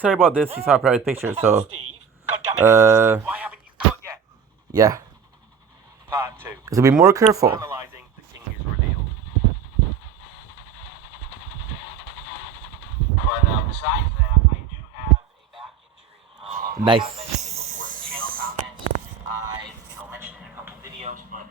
sorry about this. He saw a private picture, so Why haven't you cut yet? yeah. Part 2. So be more careful. Analyzing the king is revealed. But besides that, I do have a back injury. Nice. I have mentioned it before in the channel comments. I mentioned it in a couple videos, but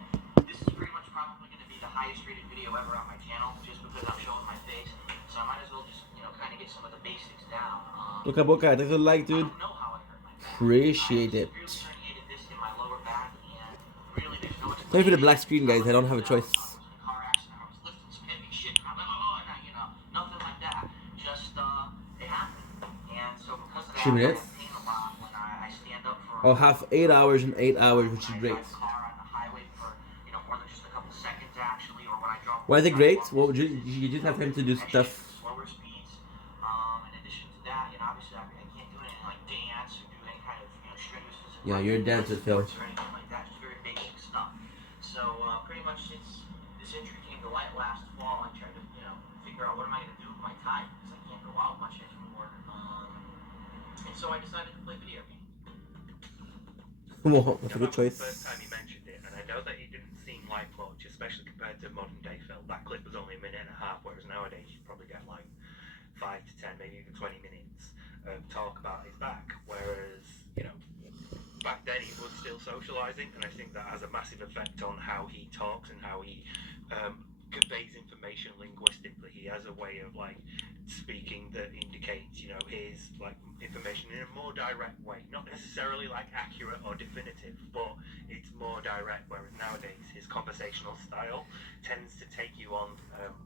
this is pretty much probably going to be the highest rated video ever on my channel, just because I'm showing my face. So I might as well just kind of get some of the basics down. Boca Boca, thanks for the like, dude. I don't know how I hurt my back. Appreciate it. I severely herniated this in my lower back, and really there's no Sorry for the black screen, guys. I don't have a choice. car accident. I was lifting some heavy shit. And I'm like, oh, and nothing like that. Just it happened. And so because of that, 2 minutes. I pain a lot when I stand up for. I'll have 8 hours and 8 hours, which is great. Car on the highway for more than just a couple seconds actually, or when I drop. Why is it great? Well, you just have time to do stuff. Slower speeds. In addition to that, obviously I can't do anything like dance or do any kind of strenuous physical. Yeah, you're a dancer, Phil. Or anything like that. Just very basic stuff. So pretty much since this injury came to light last fall, I tried to figure out what am I going to do with my time because I can't go out much anymore. And so I decided to play video games. Well, that's a good choice. First time you mentioned it, and I know that it didn't seem like much, especially compared to modern day Phil. That clip was only a minute and a half, whereas nowadays you probably get like 5 to 10, maybe even 20 minutes of talk about his back. Whereas, back then he was still socializing, and I think that has a massive effect on how he talks and how he conveys information linguistically. He has a way of speaking that indicates, his information in a more direct way, not necessarily accurate or definitive, but it's more direct. Whereas nowadays his conversational style tends to take you on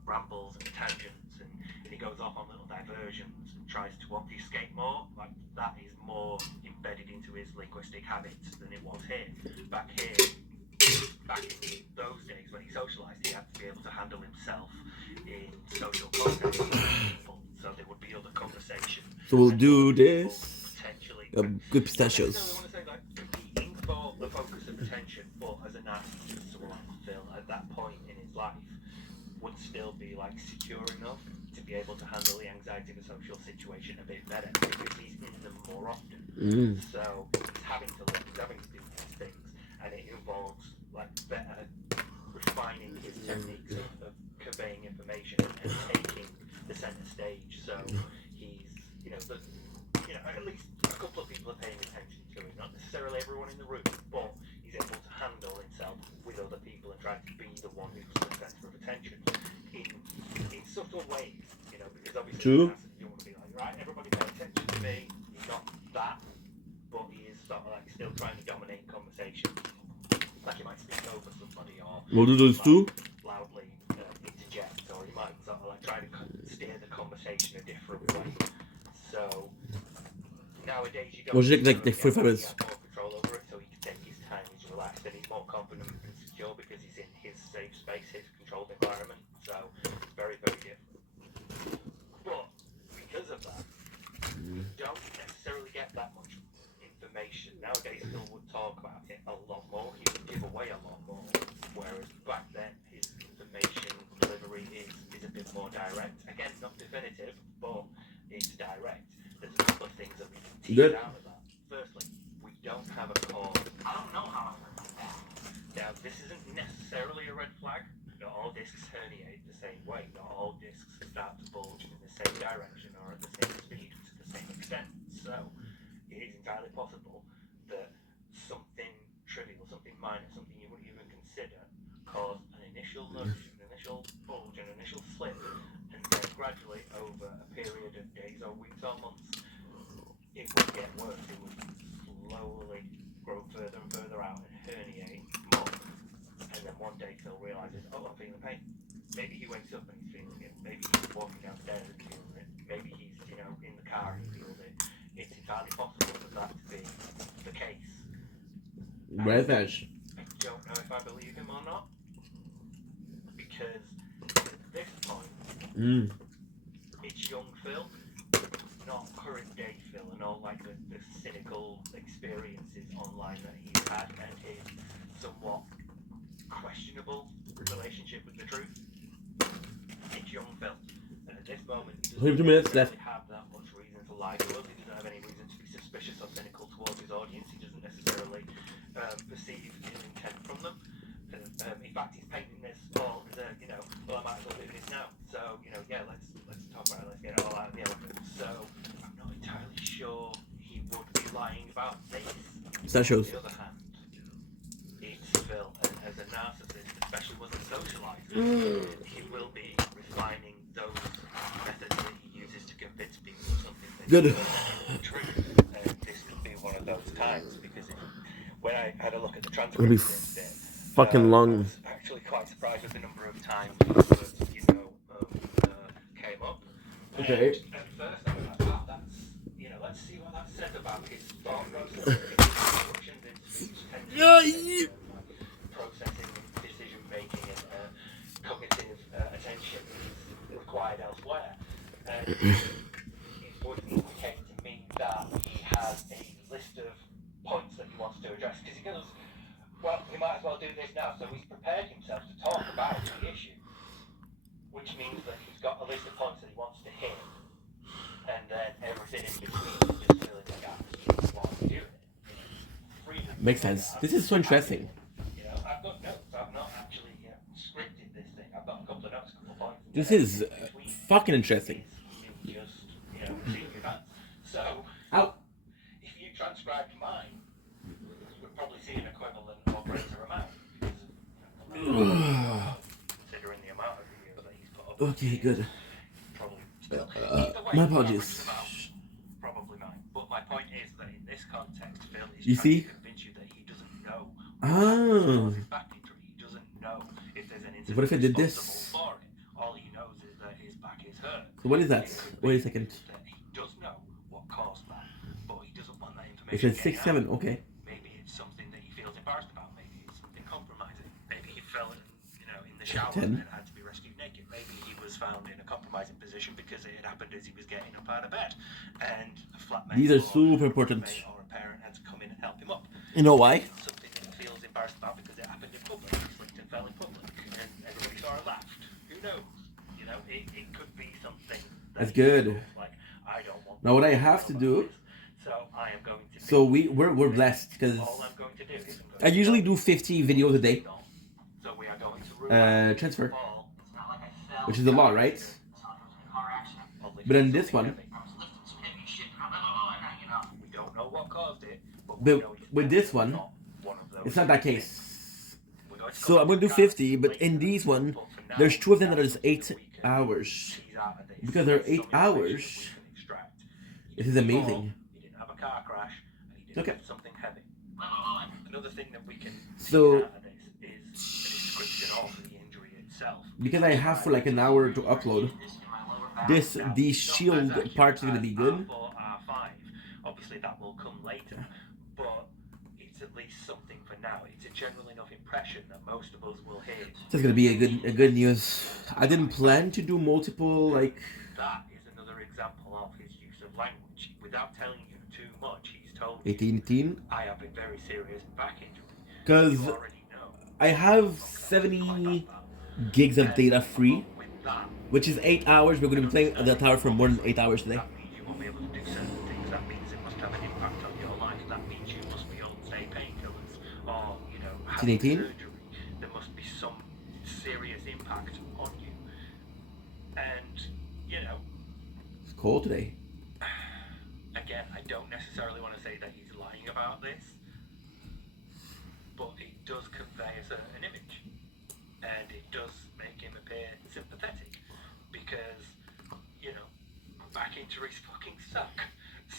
rambles and tangents, and he goes off on little diversions and tries to obfuscate more. That is more embedded into his linguistic habits than it was here. Back in those days when he socialized, he had to be able to handle himself in social context with people, so there would be other conversation. So we'll do this. Potentially. Good pistachios. I want to say competing for the focus of attention, but as an artist, someone like Phil at that point in his life would still be secure enough to be able to handle the anxiety of a social situation a bit better because he's in them more often. So he's having to learn, he's having to do these things, and it involves better refining his techniques of conveying information and taking the center stage. So he's at least a couple of people are paying attention to him, not necessarily everyone in the room, but he's able to handle himself with other people and try to be the one who's the center of attention in subtle ways, because obviously True. You want to be right, everybody pay attention to me. He's not that, but he is sort of still trying to dominate conversation. He might speak over somebody, or We'll do those too. loudly interject, or he might sort of try to steer the conversation a different way. So nowadays you don't We'll just get 45 minutes. more control over it, so he can take his time, he's relaxed, and he's more confident and secure because he's in his safe space, his controlled environment. So it's very, very different. But because of that, you don't necessarily get that much information. Nowadays, Phil would talk about it a lot more. He would give away a lot more. Whereas back then, his information delivery is a bit more direct. Again, not definitive, but it's direct. There's a couple of things that we can tease out of that. Firstly, we don't have a cause. I don't know how I hurt my back. Now, this isn't necessarily a red flag. Not all discs herniate the same way. Not all discs start to bulge in the same direction or at the same speed to the same extent. So it is entirely possible that something trivial, something minor, something you wouldn't even consider caused an initial nudge, an initial bulge, an initial slip, and then gradually over a period of days or weeks or months, it would get worse. It would slowly grow further and further out and herniate more. And then one day Phil realizes, oh, I'm feeling pain. Maybe he wakes up and he's feeling it. Maybe he's walking downstairs and feeling it. Maybe he's, in the car and he feels it. It's entirely possible for that to be the case. Red Edge. I don't know if I believe him or not. Because at this point, it's young Phil, not current day Phil, and all the cynical experiences online that he's had and his somewhat questionable relationship with the truth. It's young Phil, and at this moment he doesn't 2 minutes really left. have that much reason to lie to us. He doesn't have have any reason to be suspicious or cynical towards his audience. He doesn't necessarily perceive ill intent from them. In fact, he's painting this all as a, well, I might as well do this now. So, yeah, let's talk about it, let's get it all out of the open. So, I'm not entirely sure he would be lying about this. Pistachios. On the other hand, it's Phil, and as a narcissist, especially one that socializes, he will be refining those methods that he uses to convince people of something that's Good. true. This could be one of those times, because when I had a look at the transcript It'll be yesterday, fucking I long. was actually quite surprised with the number of times that, came up. Okay. And at first I was like, wow, that's, let's see what that says about his thought process, instructions in speech, tension, processing, decision making, and cognitive attention is required elsewhere. And it would indicate to me that he has a list of points that he wants to address, because he goes, well, we might as well do this now. So he's prepared himself to talk about the issue, which means that he's got a list of points that he wants to hit, and then everything in between is just filling the gaps while he's doing it. Freedom. Makes sense. This is so interesting. I've got notes. I've not actually scripted this thing. I've got a couple of notes, a couple of points. This is fucking interesting. Is just, seeing your hands. So, Ow. if you transcribed mine, you would probably see an equivalent or greater amount, because considering the amount of videos that he's put up. Okay, good. Probably still. My apologies. Probably mine. But my point is that in this context, Phil is You trying see? to convince you that he doesn't know Ah. his back injury. He doesn't know if there's an incident What if I did responsible this? for it. All he knows is that his back is hurt. So what is that? It could Wait a be second. that he does know what caused that, but he doesn't want that It information. says 6-7. Okay. Maybe it's something that he feels embarrassed about. Maybe it's something compromising. Maybe he fell in the shower 10. and had to be rescued naked. Maybe he was found in a compromising position because it had happened as he was getting up out of bed, and a flatmate These are or super a important. roommate or a parent had to come in and help him up. You know why? Something that he feels embarrassed about because it happened in public. He slipped and fell in public, and everybody saw it laughed. Who knows? It could be something. That's good. Like, I don't want. Now what I have to do. So I am going to. So we're blessed because All I'm going to do is I usually do 50 videos a day. So we are going to Transfer, It's not like I fell. which is a lot, right? It's not like I was in a car accident. But in this one, I was lifting some heavy shit. And We don't know what caused it, but But with this one, it's not that case. So I'm gonna do 50, but in these one, there's 2 of them that is 8 hours. Because they're 8 hours. This is amazing. He didn't have a car crash, and he didn't Okay. lift something heavy. Another thing that we can So- see out of this is a description of the injury itself. Because I have for like an hour to upload. this in my lower back. This Now, the not shield as accurate part's gonna as be good. R4, R5. Obviously, that will come later, but it's at least something for now. It's a general enough impression that most of us will hear. This is gonna be a good news. I didn't plan to do multiple like. That is another example of his use of language. Without telling you too much, he's told you, 18. I have a very serious back injury. Because You already know. I have 70 gigs of data free, With that, which is 8 hours. We're gonna be playing the tower for more than 8 hours today. that means you won't be able to do certain things. That means it must have an impact on your life. That means you must be on, say, painkillers or, having 18? surgery. There must be some serious impact on you. And, It's cold today. again, I don't necessarily want to say that he's lying about this, but it does convey a certain image. And it does make him appear sympathetic because, back injuries fucking suck.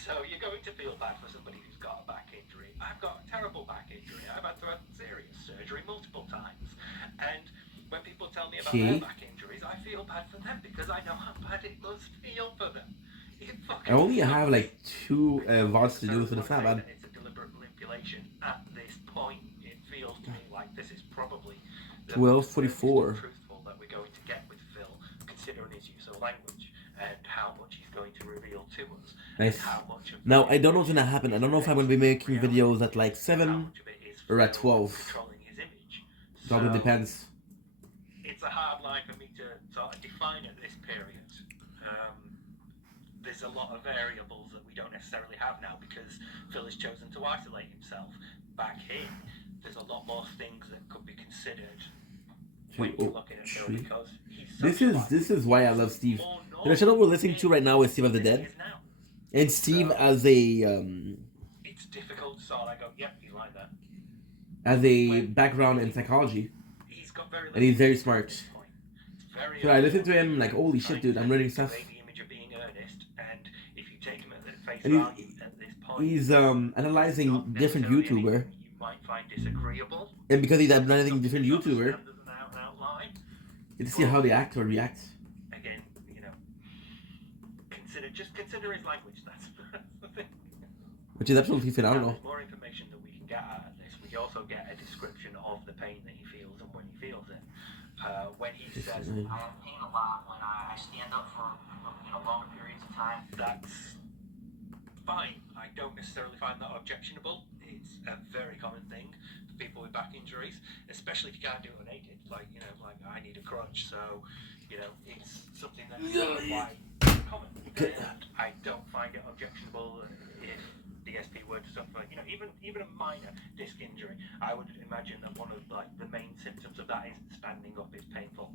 So you're going to feel bad for somebody who's got a back injury. I've got a terrible back injury. I've had to have serious surgery multiple times. And when people tell me about their back injuries, I feel bad for them because I know how bad it must feel for them. It I fucking only sucks. have like 2 VODs to do, so it's not bad. It's a deliberate manipulation. At this point, it feels to me like this is probably the 12:44. most truthful that we're going to get with Phil, considering his use of language and how much he's going to reveal to us. Nice. And how much of Now it I don't know what's gonna happen. I don't know if I'm gonna be making videos at like how 7 much of it is or at Phil 12. controlling his image. It all So, depends. it's a hard line for me to sort of define at this period. There's a lot of variables that we don't necessarily necessarily have now because Phil has chosen to isolate himself. Back here, there's a lot more things that could be considered when you're looking at Phil because he's this is why I love Steve. The channel we're listening to right now is Steve of the Dead, and Steve as a it's difficult. So I go, yep, he's like that. As a background in psychology, and he's very smart. So I listen to him like, holy shit, dude, I'm learning stuff. And he's analyzing different YouTuber, and because he's analyzing different YouTuber, you see how they act or react. Again, consider his language. That's the thing. Which is absolutely phenomenal. There's more information that we can get out of this. We also get a description of the pain that he feels and when he feels it. When he says, I have pain a lot when I stand up for longer periods of time. That's fine. I don't necessarily find that objectionable. It's a very common thing for people with back injuries, especially if you can't do it unaided. Like I need a crutch, so it's something that is quite common. And I don't find it objectionable if DSP were to suffer, even a minor disc injury. I would imagine that one of the main symptoms of that is standing up is painful.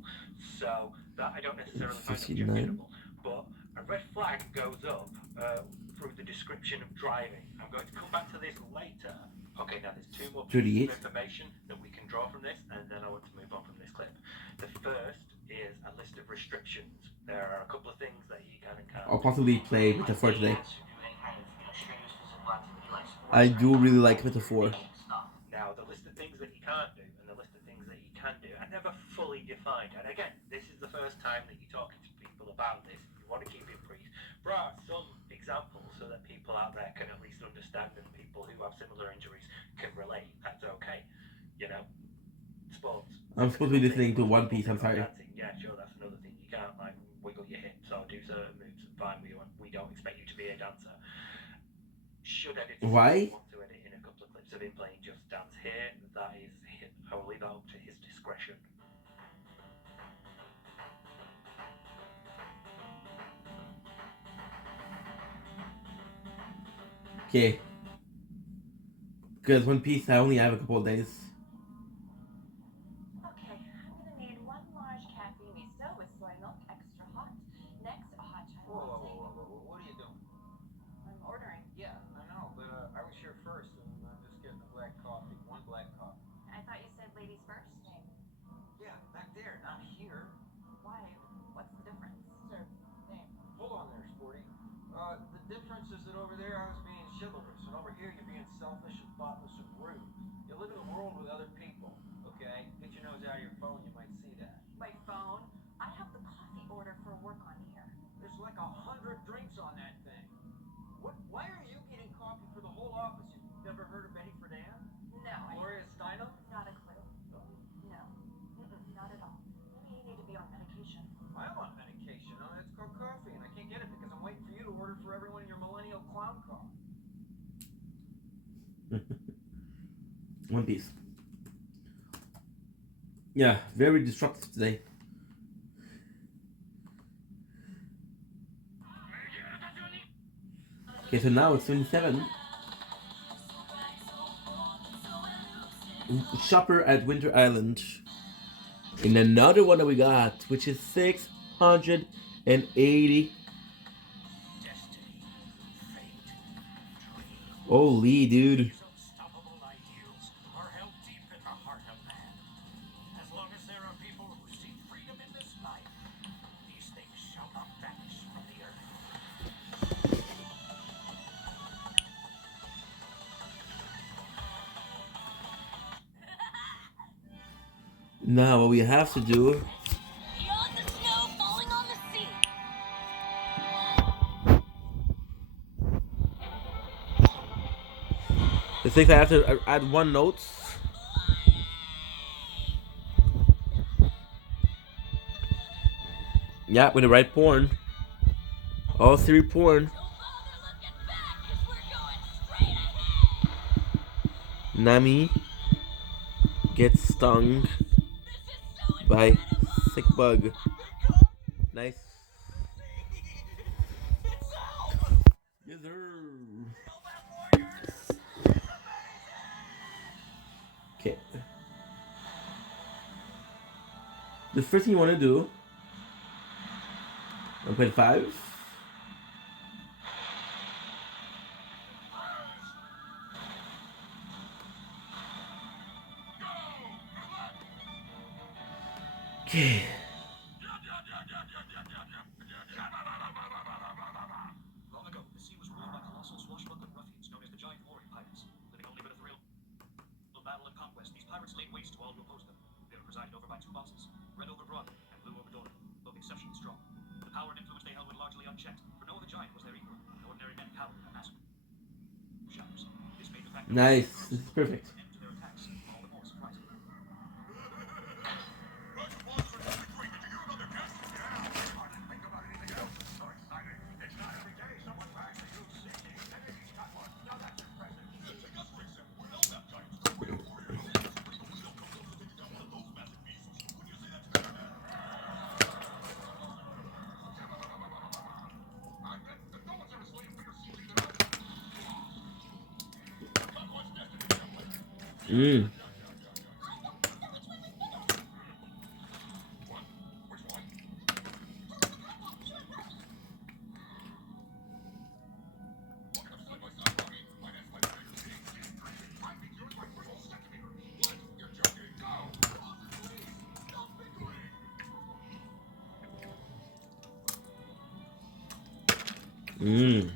So that I don't necessarily find objectionable. But a red flag goes up through the description of driving. I'm going to come back to this later. Okay, now there's two more pieces of information that we can draw from this, and then I want to move on from this clip. The first is a list of restrictions. There are a couple of things that you can and can't. I'll possibly play Metaphor today. I do really like Metaphor. Now, the list of things that you can't do and the list of things that you can do are never fully defined. And again, this is the first time that you're talking to people about this. You want to keep it brief. There are some examples so that people out there can at least understand and people who have similar injuries can relate. That's okay. Sports. I'm supposed to be listening to One Piece, I'm sorry. Dancing. Yeah, sure, that's another thing. You can't wiggle your hips or do certain moves. Fine, we don't expect you to be a dancer. Should editors Why? want to edit in a couple of clips of him playing Just Dance here, that is, I will leave that up to his discretion. Okay. Because One Piece, I only have a couple of days. Okay, I'm gonna need one large cafe miso with soy milk, extra hot. Next, a hot chai latte. Whoa, what are you doing? I'm ordering. Yeah, I know, but I was here first, and I'm just getting a black coffee. One black coffee. I thought you said ladies first. Yeah, back there, not here. Why? What's the difference? Sir, name. Hold on there, Sporty. The difference is that over there I was being chivalrous, and over here you're being selfish and thoughtless and rude. You live in a world with other people, okay? Get your nose out of your phone, you might see that. My phone? I have the coffee order for work on here. There's like 100 drinks on that thing. Why are you getting coffee for the whole office? You've never heard of Betty Friedan? No, Gloria Steinem? not a clue. No. Not at all. Maybe you need to be on medication. I'm on medication. It's called coffee, and I can't get it because I'm waiting for you to order for everyone in your millennial clown car. One Piece. Yeah, very disruptive today. Okay, so now it's 27. Shopper at Winter Island. And another one that we got, which is 680. Holy dude. Now what we have to do Beyond the snow falling on the sea. I think I have to add one note. Yeah, with the right porn. All three porn. Don't bother looking back, 'cause we're going straight ahead. Nami gets stung This is so by sick bug. Nice. It's out. Yes, sir. the first thing you want to do, I'll play 5. Okay. Long ago, the sea was ruled by colossal swashbuckling ruffians known as the Giant Warrior Pirates. Living only for the thrill of battle and conquest, these pirates laid waste to all who opposed them. They were presided over by 2 bosses, Red over Broad and Blue over Dora, both exceptionally strong. The power and influence they held went largely unchecked, for no other giant was their equal, and ordinary men cowered in a massacre. Shatters. This made the fact that Nice. This is perfect. an end to their attacks all the more surprising. Mm. Mm.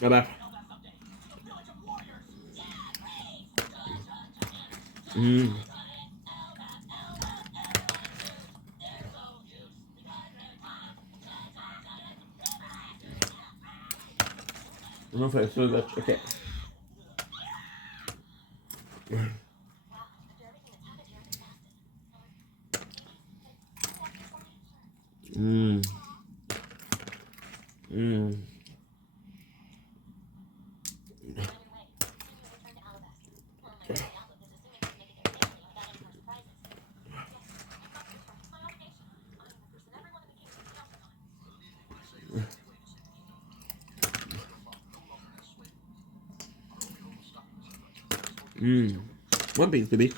Go back. Mm. I don't know if I saw that. Okay. Mm. Mm. Mm. One piece, baby.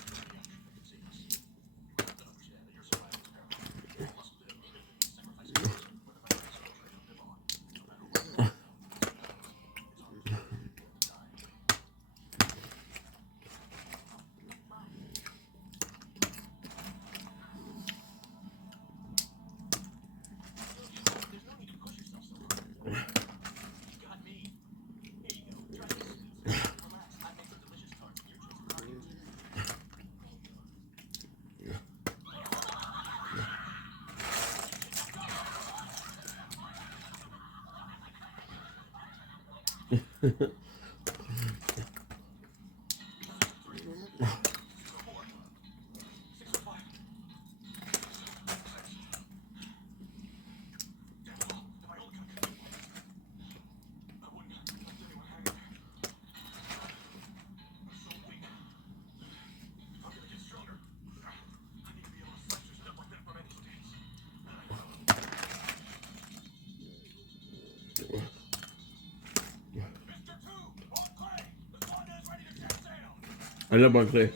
I love Bon Clay.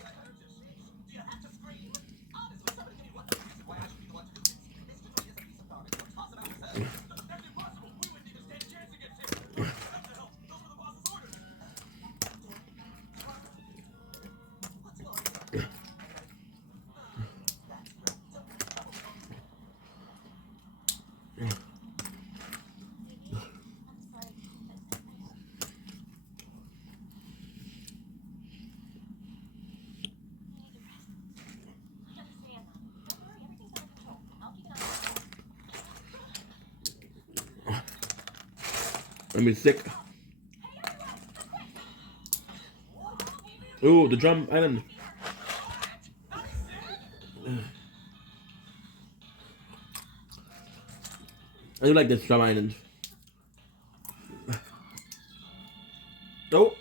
I mean, sick. Ooh, the drum island. I do like this drum island. Oh.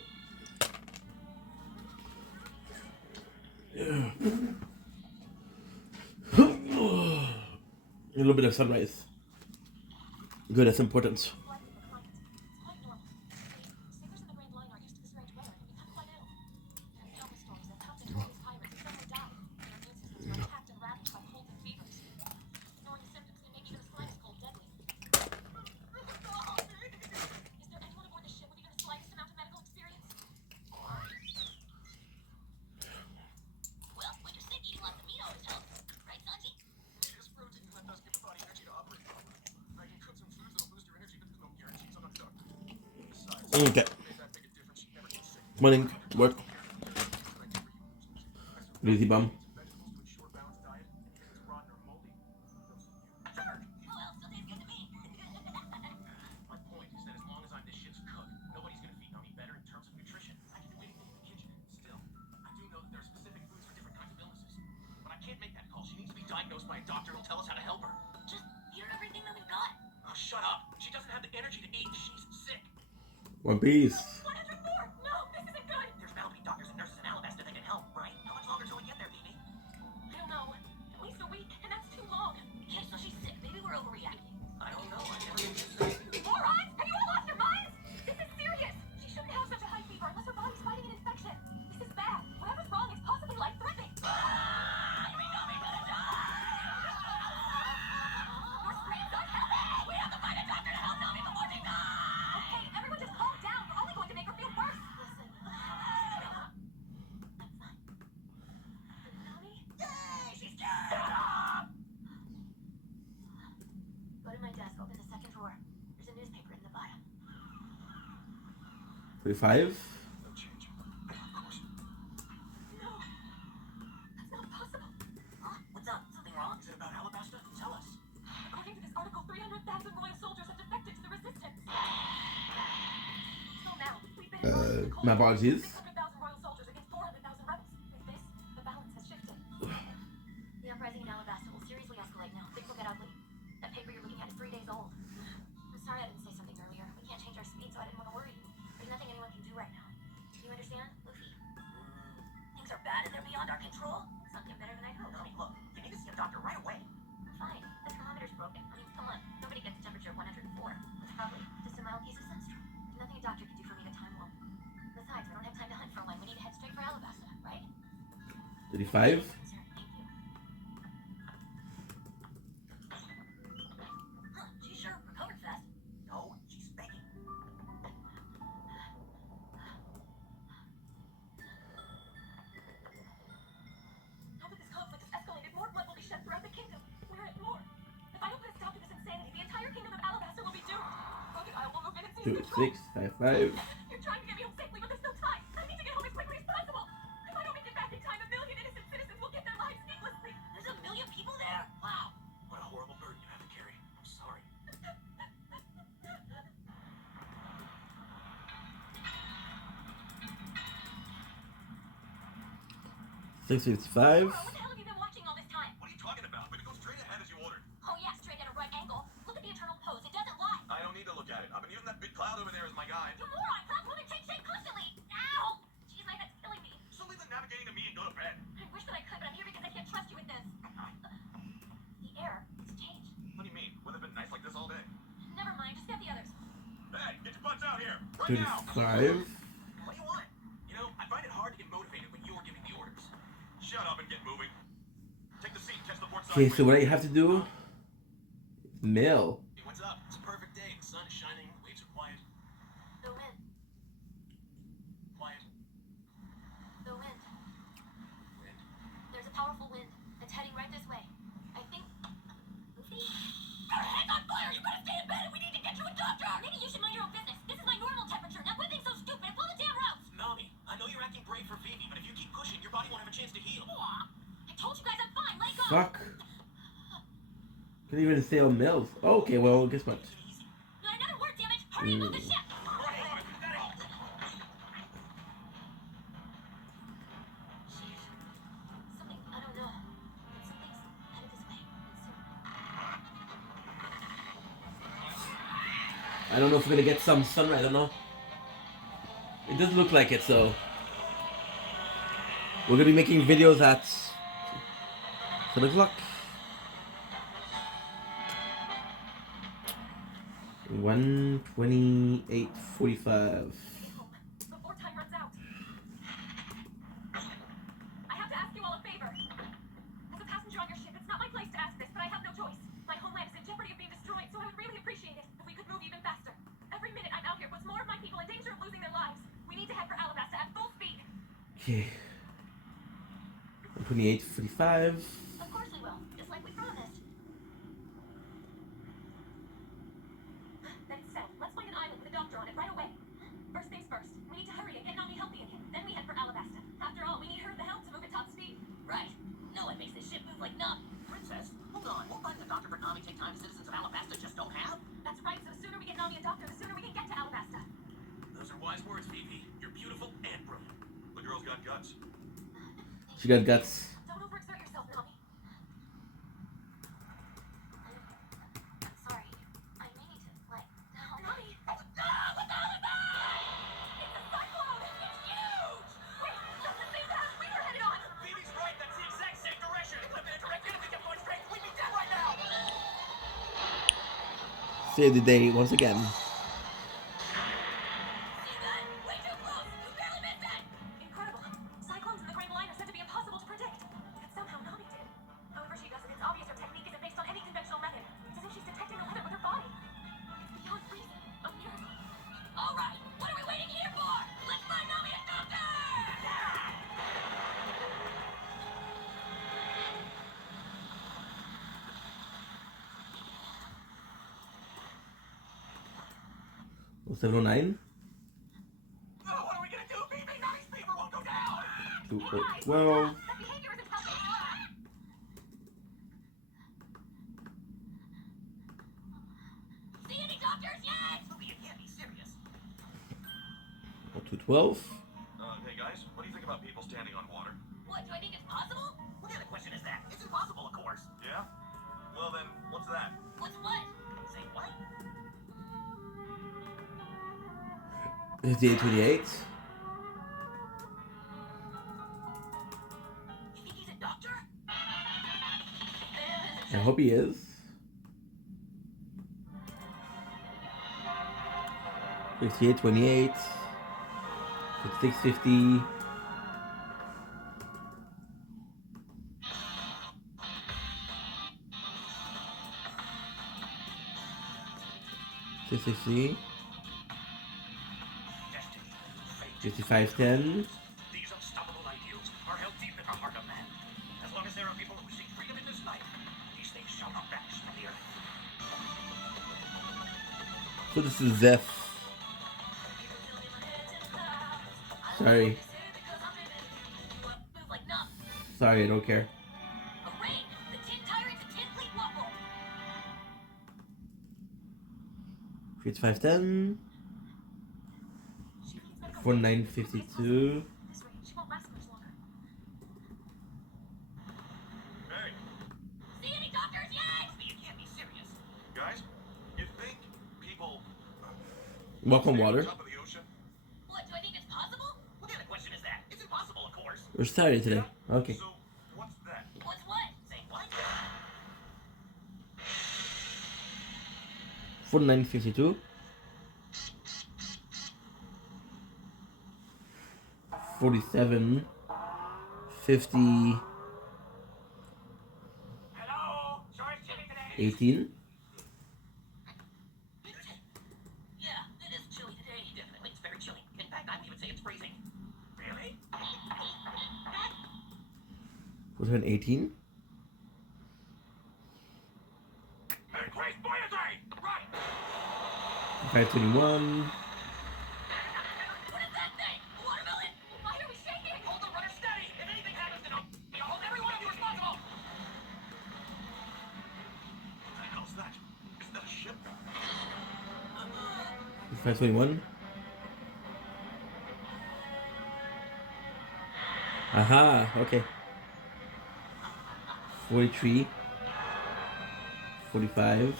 little bit of sunrise. Good, that's important. Well, when you're sick, eating lots of meat always helps. Right, Sanji? It is protein, and that does give the body energy to operate properly. I can cook some foods that'll boost your energy, but there's no guarantees. I'm not a doctor. Besides, Okay. made that make a difference. You never get sick. Morning, work. Lazy bum. Vegetables to ensure balanced diet. If it's rotten or moldy, those are you. Oh, well, still tastes good to me. My point is that as long as I'm this shit's cook, nobody's gonna feed Nami better in terms of nutrition. I can do anything in the kitchen. Still, I do know that there are specific foods for different kinds of illnesses. But I can't make that call. She needs to be diagnosed by a doctor who'll tell us how to help her. Just eat everything that we've got. Oh, shut up. She doesn't have the energy to eat. She's sick. One Piece. 104! No, this isn't good! There's bound to be doctors and nurses in Alabasta that can help, right? How much longer till we get there, Phoebe? I don't know. At least a week, and that's too long. Okay, so she's sick. Maybe we're overreacting. I don't know. I never been this sick. Morons! Have you all lost your minds? This is serious. She shouldn't have such a high fever unless her body's fighting an infection. This is bad. Whatever's wrong is possibly life-threatening. Your screams aren't helping! We have to find a doctor to help Nami before she dies! Okay, everyone just calm down. We're only going to make her feel worse. Listen. Nami? Yay! She's dead! Go to my desk, open the second drawer. There's a newspaper in the bottom. 45. No change. Of course. No. That's not possible. Huh? What's up? Something wrong? Is it about Alabasta? Tell us. According to this article, 300,000 royal soldiers have defected to the resistance. Till now, we've been fighting the Cold my War. apologies. 600,000 royal soldiers against 400,000 rebels. With this, the balance has shifted. The uprising in Alabasta will seriously escalate now. Things will get ugly. That paper you're looking at is 3 days old. I'm sorry I didn't say something earlier. We can't change our speed, so I didn't want to worry you. There's nothing anyone can do right now. Do you understand, Luffy? Things are bad and they're beyond our control. Something better than I'd hoped. Nami, look. You need to see a doctor right away. Fine. The thermometer's broken. I mean, come on. Nobody gets a temperature of 104. It's probably just a mild case of sunstroke. There's nothing a doctor can do for me to time warp. Besides, we don't have time to hunt for one. We need to head straight for Alabasta, right? 35. Sir, thank you. Huh, she sure recovered fast. No, she's begging. Now that this conflict has escalated, more blood will be shed throughout the kingdom. We're at war. If I don't put a stop to this insanity, the entire kingdom of Alabasta will be doomed. Crocodile will move in and seize 2, control. 6, 5, 5. You're trying to get me home safely, but there's no time. I need to get home as quickly as possible. If I don't make it back in time, 1 million innocent citizens will get their lives needlessly. There's 1 million people there? Wow. What a horrible burden you have to carry. I'm sorry. 665. What the hell have you been watching all this time? What are you talking about? We're gonna go straight ahead as you ordered. Oh yeah, straight at a right angle. Look at the internal pose. It doesn't lie. I don't need to look at it. I've been using that big cloud over there as my guide. You moron! Clouds moving take shape constantly. Ow! Jeez, my head's killing me. So leave the navigating to me and go to bed. I wish that I could, but I'm here because I can't trust you with this. The air, it's changed. What do you mean? Weather's been nice like this all day. Never mind, just get the others. Hey, get your butts out here! Right now! 35. What do you want? You know, I find it hard to get motivated when you're giving the orders. Shut up and get moving. Take the seat, catch the port side Okay, so wind. what I have to do? Mail. Hey, what's up? It's a perfect day. The sun is shining, the waves are quiet. The wind. Quiet. The wind. Wind. There's a powerful wind. It's heading right this way. I think... Luffy? Your head's on fire! You better stay in bed and we need to get you a doctor! Maybe you should mind your own business. This is my normal temperature. Now quit being so stupid and pull the damn routes! Nami, I know you're acting brave for Phoebe, but if you keep pushing, your body won't have a chance to heal. I told you guys I'm fine. Let go! Fuck. Couldn't even say on mills. Okay, well, guess what? Not another word, damn it! Hurry and move the ship! Something, I don't know. Something's headed this way. And soon. I don't know if we're gonna get some sunrise. I don't know. It doesn't look like it, so we're gonna be making videos at 7 o'clock. 1:28:45. Before time runs out. I have to ask you all a favor. As a passenger on your ship, it's not my place to ask this, but I have no choice. My homeland is in jeopardy of being destroyed, so I would really appreciate it if we could move even faster. Every minute I'm out here puts more of my people in danger of losing their lives. We need to head for Alabasta at full speed. Okay. 1:28:45. Of course we will, just like we promised. Then instead, let's find an island with a doctor on it right away. First things first, we need to hurry and get Nami healthy again. Then we head for Alabasta. After all, we need her at the helm to move at top speed. Right. No one makes this ship move like Nami. Princess, hold on. Won't finding a doctor for Nami take time citizens of Alabasta just don't have? That's right, so the sooner we get Nami a doctor, the sooner we can get to Alabasta. Those are wise words, Vivi. You're beautiful and brilliant. The girl's got guts. She got guts. Don't overexert yourself, Nami. I'm sorry. I may need to let down. Nami! What the hell is that? It's a cyclone! It's huge! Wait, that's the same path we were headed on! Vivi's right. That's the exact same direction. It would have been a direct hit if we kept going straight. We'd be dead right now. Save the day once again. See that? Way too close! You barely missed it! Incredible. Cyclones in the Grand Line are said to be impossible to predict. Yet somehow Nami did. However she does it, it's obvious her technique isn't based on any conventional method. It's as if she's detecting the weather with her body. It's beyond reason. A miracle. All right. What are we waiting here for? Let's find Nami a doctor! Oh, 7:09. Oh, what are we gonna do, Vivi? Nami's fever won't go down. 2:12. That behavior isn't helping. See any doctors yet? You can't be serious. 2:12. Hey guys, what do you think about people standing on water? What, do I think it's possible? What kind of question is that? It's impossible, of course. Yeah? Well then, what's that? What's what? Say what? 58:28. You think he's a doctor? I hope he is. 58:28. 56:50. 6:50. 55:10. These unstoppable ideals are held deep in the heart of man. As long as there are people who seek freedom in this life, these things shall not vanish from the earth. So this is Zeph. Sorry. Move like Nami. Sorry, I don't care. A rain! The Tin Tyrant's a tin fleet waffle! 55:10. 49:52. This way, she won't last much longer. Hey, See any doctors yet? You can't be serious. guys, you think people Walk on stand water. top of the ocean? What, do I think it's possible? What kind of question is that? It's impossible, of course. We're Saturday today. Okay. So, what's that? What's what? Say what? 49:52. 47. 50. Hello? Sorry, it's Jimmy today. 18. Yeah, it is chilly today. Definitely, it's very chilly. In fact, I would even say it's freezing. Really? 47. 18. Increase buoyancy! Right! 5:21. What is that thing? A watermelon? Why are we shaking? Hold the rudder steady! If anything happens to them, I'll hold every one of you responsible! What the hell's that? Is that a ship? 5:21. Aha, okay. 43. 45.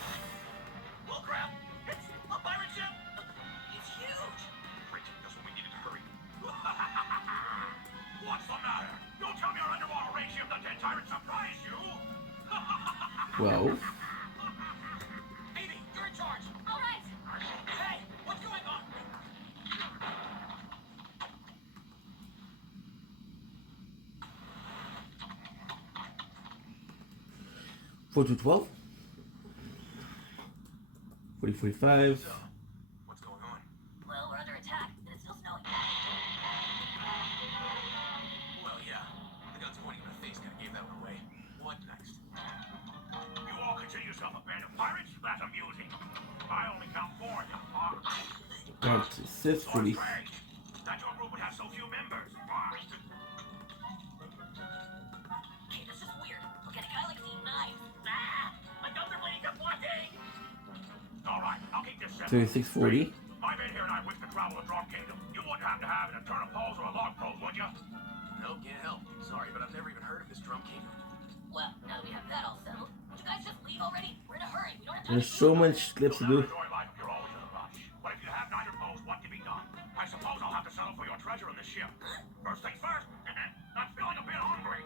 Well, crap! It's a pirate ship! It's huge. Great, that's when we needed to hurry. What's the matter? Don't tell me our underwater race ship, the Tin Tyrant, surprised you! 12. Phoebe, you're in charge! All right, 4212. 4045. So, what's going on? Well, we're under attack, and it's still snowing. Well, yeah. The guns pointing in the face kind of gave that one away. What next? You all consider yourself a band of pirates? That's amusing. I only count 4 of you. Down to 6, 40. Strange that your group would have so few members. Hey, that's just weird. Look at a guy like eating knives. Ah! My guns are bleeding deflecting! All right, I'll keep this simple. 3640. My men here and I wish to travel the Drop Kingdom. You wouldn't have to have an eternal pose or a log pose, would you? No, can't help. Sorry, but I've never even heard of this Drum Kingdom. Well, now that we have that all settled, would you guys just leave already? We're in a hurry. We don't have time There's so much clips to do. Enjoy life if you're always in a rush. But if you have neither pose, what can be done? I suppose I'll have to settle for your treasure in the ship. First things first, I'm feeling a bit hungry.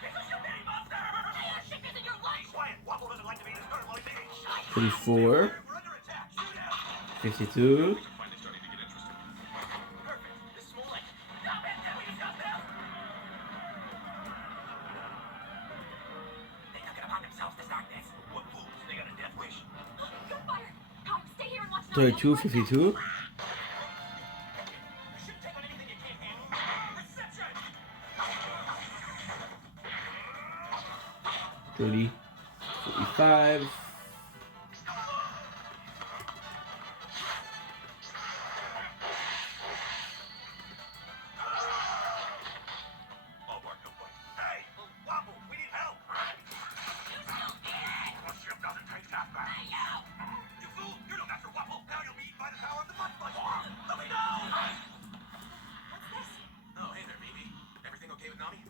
It's a stupidity monster! Hey, shit isn't your life! Quiet, Waffle doesn't like to be disturbed while he's eating. 34. We're under attack. Shoot him. 52. Finally starting to get interested. Perfect. This is more like. Stop it! Can we discuss this? They took it upon themselves to start this. What fools? They got a death wish. Gunfire! Come, stay here and watch 32, 52. You shouldn't take on anything you can't handle. Reception! 30, 45. Oh, Bart, no point. Hey! Wobble! We need help! The ship doesn't taste half bad. You fool! You're no match for Wobble! Now you'll be eaten by the power of the mud flush! Let me go! What's this? Oh, hey there, baby. Everything okay with Nami?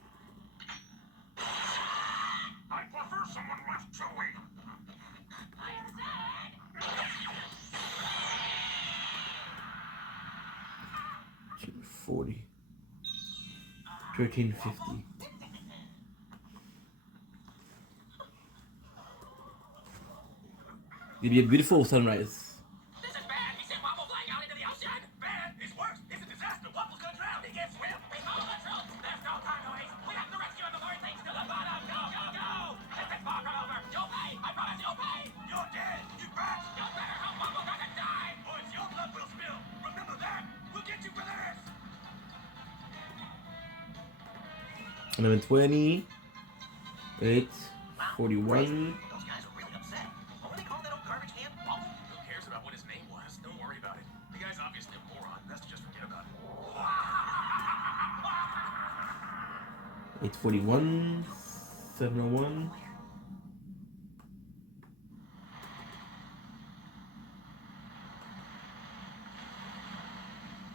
I prefer someone less chewy. I'm sad! 40. 1350. It'll be a beautiful sunrise. This is bad! He sent Wobble flying out into the ocean! Bad? It's worse! It's a disaster! Wobble's gonna drown! He can't swim! We follow the truth! There's no time to waste! We have to rescue him before he sinks to the bottom! Go, go, go! This is far from over! You'll pay! I promise you'll pay! You're dead! You bet! You better help Wobble doesn't die! Or it's your blood will spill! Remember that! We'll get you for this! 1120. 8. 41. Those guys are really upset. What do they call that old garbage can? Wobble? Who cares about what his name was? Don't worry about it. The guy's obviously a moron. Best to just forget about it. 841. 701.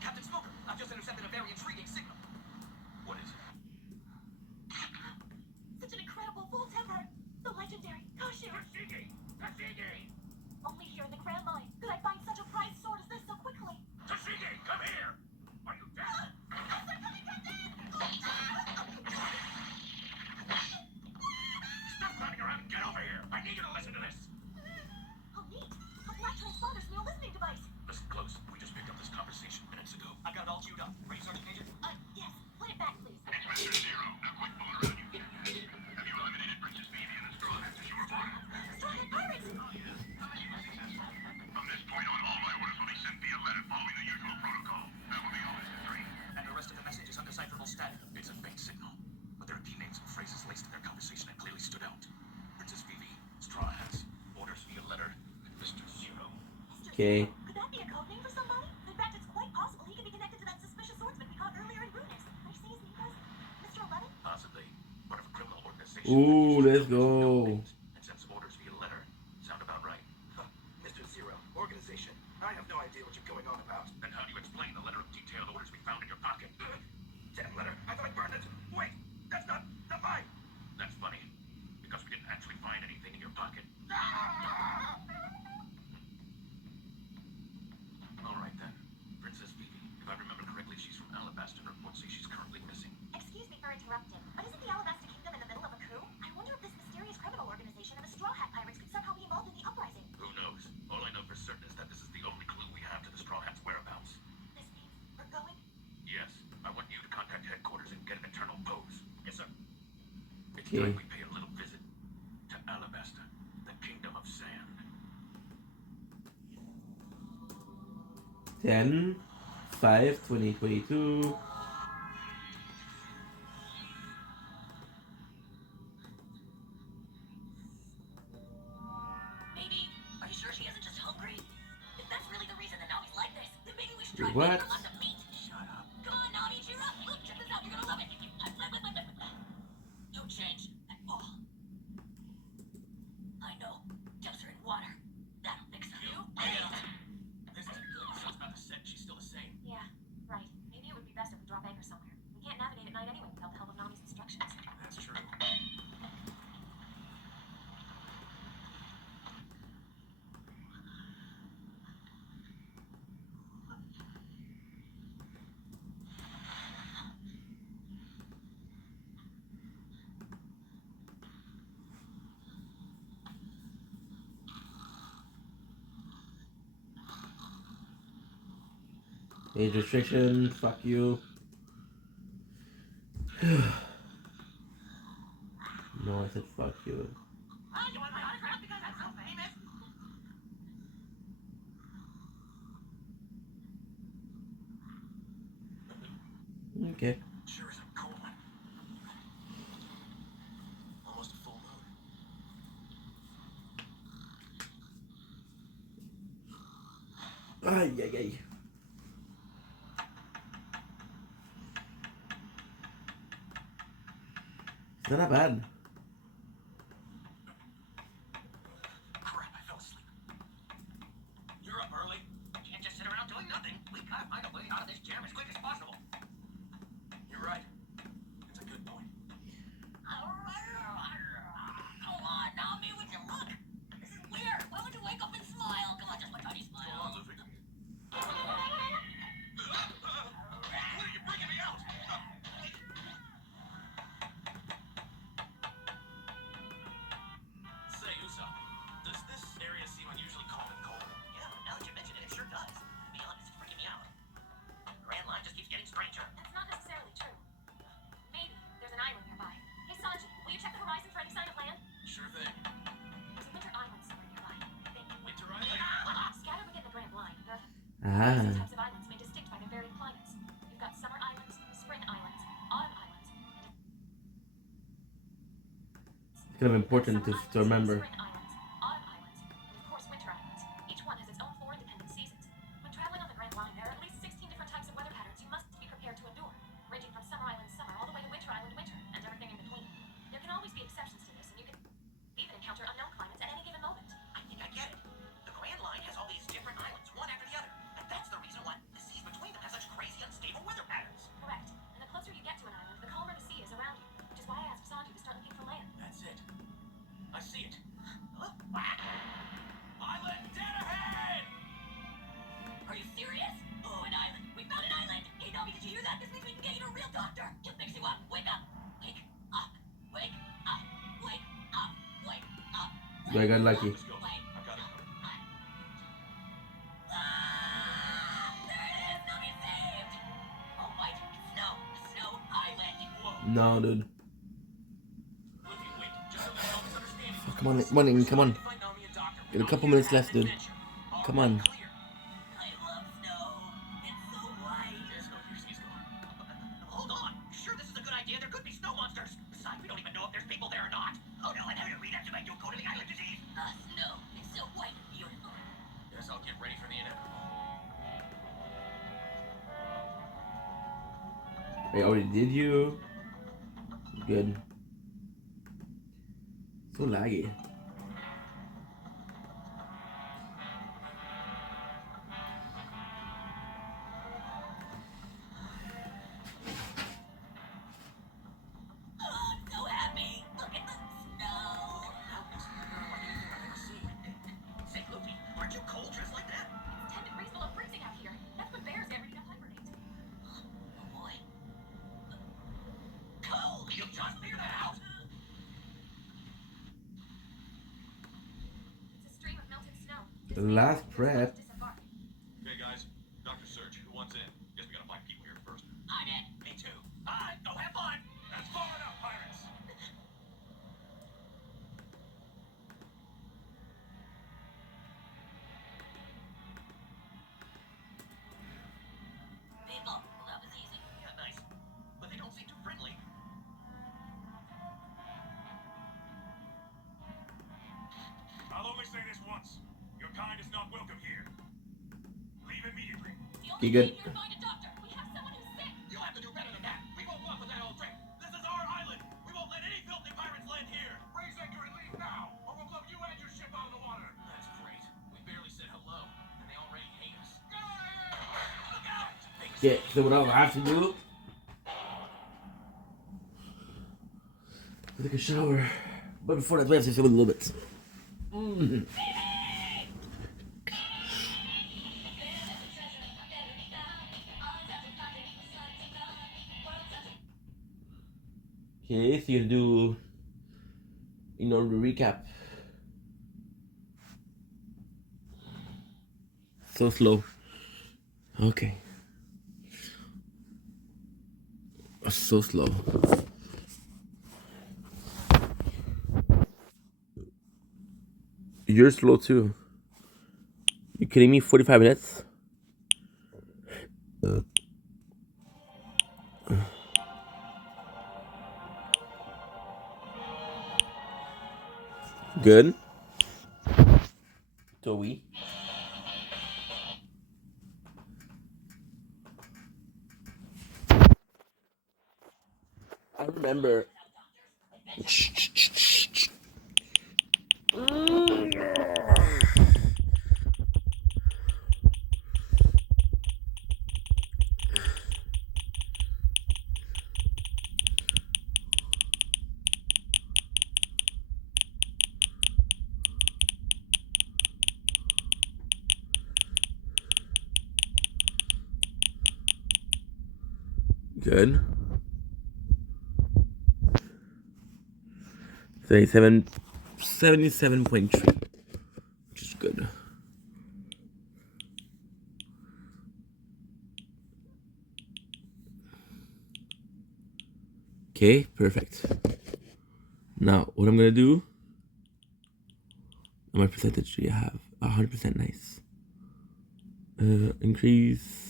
Captain Smoker, I've just intercepted a very intriguing signal. What is it? Such an incredible full temper! The legendary Koshu! Tashigi! Tashigi! Only here in the Grand Line could I find such a prized sword as this so quickly. Tashigi, come here! Are you dead? Yes, I'm coming, Captain! Stop running around and get over here! I need you to listen to this! Oh, neat! A black transponders wheel listening device. Listen close. We just picked up this conversation minutes ago. I got it all queued up. Ready, Sergeant Major? Yes. Play it back, please. Mr. Zero, not quite far around you. Have you eliminated Princess Phoebe and the Straw Hats as you were born? Straw Hat Pirates! From this point on, all my orders will be sent via letter following the usual protocol. That will be all, Mr. 3. And the rest of the message is undecipherable static. It's a faint signal, but there are key names and phrases laced in their conversation that clearly stood out. Princess Phoebe, Straw Hats, orders via letter, and Mr. Zero. Okay. Could that be a code name for somebody? In fact, it's quite possible he could be connected to that suspicious swordsman we caught earlier in Brutus. Are you saying his name was Mr. 11? Possibly part of a criminal organization. Ooh, let's go. And sends orders via letter. Sound about right? Mr. Zero, organization. I have no idea what you're going on about. Then how do you explain the letter of detailed orders we found in your pocket? Damn letter. I thought I burned it. Wait, that's not mine. That's funny. Because we didn't actually find anything in your pocket. All right then. Princess Phoebe. If I remember correctly, she's from Alabasta and reports say she's currently missing. Excuse me for interrupting, but isn't the Alabasta Kingdom in the middle of a coup? I wonder if this mysterious criminal organization and the Straw Hat Pirates could somehow be involved in the uprising. Who knows? All I know for certain is that this is the only clue we have to the Straw Hats' whereabouts. This means we're going? Yes, I want you to contact headquarters and get an eternal pose. Yes, sir. Okay. time we pay a little visit to Alabasta, the kingdom of sand. 10/5/2022. Maybe. Are you sure she isn't just hungry? If that's really the reason that Nami's like this, then maybe we should try What? making her lots of meat. Shut up. Come on, Nami, cheer up. Look, check this out. You're gonna love it. No change at all. I know. Douse her in water. That'll fix her. You? This isn't good. Sun's about to set. She's still the same. Yeah, right. Maybe it would be best if we drop anchor somewhere. We can't navigate at night anyway without the help of Nami's instructions. That's true. Age restriction, fuck you. No, I said fuck you. Oh, you want my autograph because I'm so famous? Okay. Sure is a cool one. Almost a full moon. Ay, ay, ay. It's not that bad. Crap, I fell asleep. You're up early. Can't just sit around doing nothing. We gotta find a way out of this jam as quick as possible. You're right. That's a good point. Come on, Nami, would you look? This is weird. Why would you wake up and smile? Come on, just one tiny Go smile. on, Luffy. What are you bringing me out? Say, Usopp, does this area seem unusually calm and cold? Yeah, now that you mention it, it sure does. Feeling is freaking me out. Grand Line just keeps getting stranger. That's not necessarily true. Maybe there's an island nearby. Hey, Sanji, will you check the horizon for any sign of land? Sure thing. There's a winter island somewhere nearby, I think. Winter Island? Scattered within the Grand Line, there are Ah. these types of islands made distinct by their varied climates. You've got summer islands, spring islands, autumn islands. It's kind of important Summer to islands, remember. Spring islands, autumn islands, and of course winter islands. Each one has its own 4 independent seasons. When traveling on the Grand Line, there are at least 16 different types of weather patterns you must be prepared to endure, ranging from summer island summer all the way to winter island winter, and everything in between. There can always be exceptions to this, and you can even encounter unknown climates at any given moment. I think I get it. The Grand Line has all these different islands, one after the other. And that's the reason why the seas between them have such crazy, unstable weather patterns. Correct. And the closer you get to an island, the calmer the sea is around you, which is why I asked Sanji to start looking for land. That's it. I see it. Island dead ahead! Are you serious? Oh, an island. We found an island. Hey, Nami, did you hear that? This means we can get you to a real doctor. He'll fix you up. Wake up. Wake up. Wake up. Wake up. Wake up. So I got lucky. Let's go. I got it. There it is. Nami saved. Oh, wait. Snow. Snow Island. Whoa. No, dude. Luffy, wait. Just so there's no misunderstanding. Come on, Inky, come on. Find Nami and Doctor. Get a couple minutes left, dude. Come on. Clear. I love snow. It's so white. There's no use. He's gone. Hold on. You sure this is a good idea? There could be snow monsters. Besides, we don't even know if there's people there or not. Oh no, and having to reactivate your code of the island disease. Snow. It's so white and beautiful. Guess I'll get ready for the inevitable. I already did you. Good. So laggy. Oh, I'm so happy. Look at the snow. Say, Luffy, aren't you cold dressed like that? It's 10 degrees below freezing out here. That's when bears get ready to hibernate. Oh, boy. Cold! You just figured that out! It's a stream of melted snow. The last prep. Disembark. Okay, guys. Doctor Surge, who wants in? Guess we gotta find people here first. I'm in. Me too. Alright, go have fun! That's far enough, pirates. say this once. Your kind is not welcome here. Leave immediately. Okay, good. Here to find a doctor. We have someone who's sick. You'll have to do better than that. We won't walk with that old trick. This is our island. We won't let any filthy pirates land here. Raise anchor and leave now, or we'll blow you and your ship out of the water. That's great. We barely said hello, and they already hate us. Look out! Okay, so what I'll have to do, take a shower. But before that, we have to do a little bit. Okay, so you do, in order to recap. So slow. Okay. So slow. You're slow too. You kidding me? 45 minutes? Good. So we. I remember. Good. 77.3, which is good. Okay, perfect. Now, what I'm gonna do, how much percentage do you have? 100%, nice. Increase.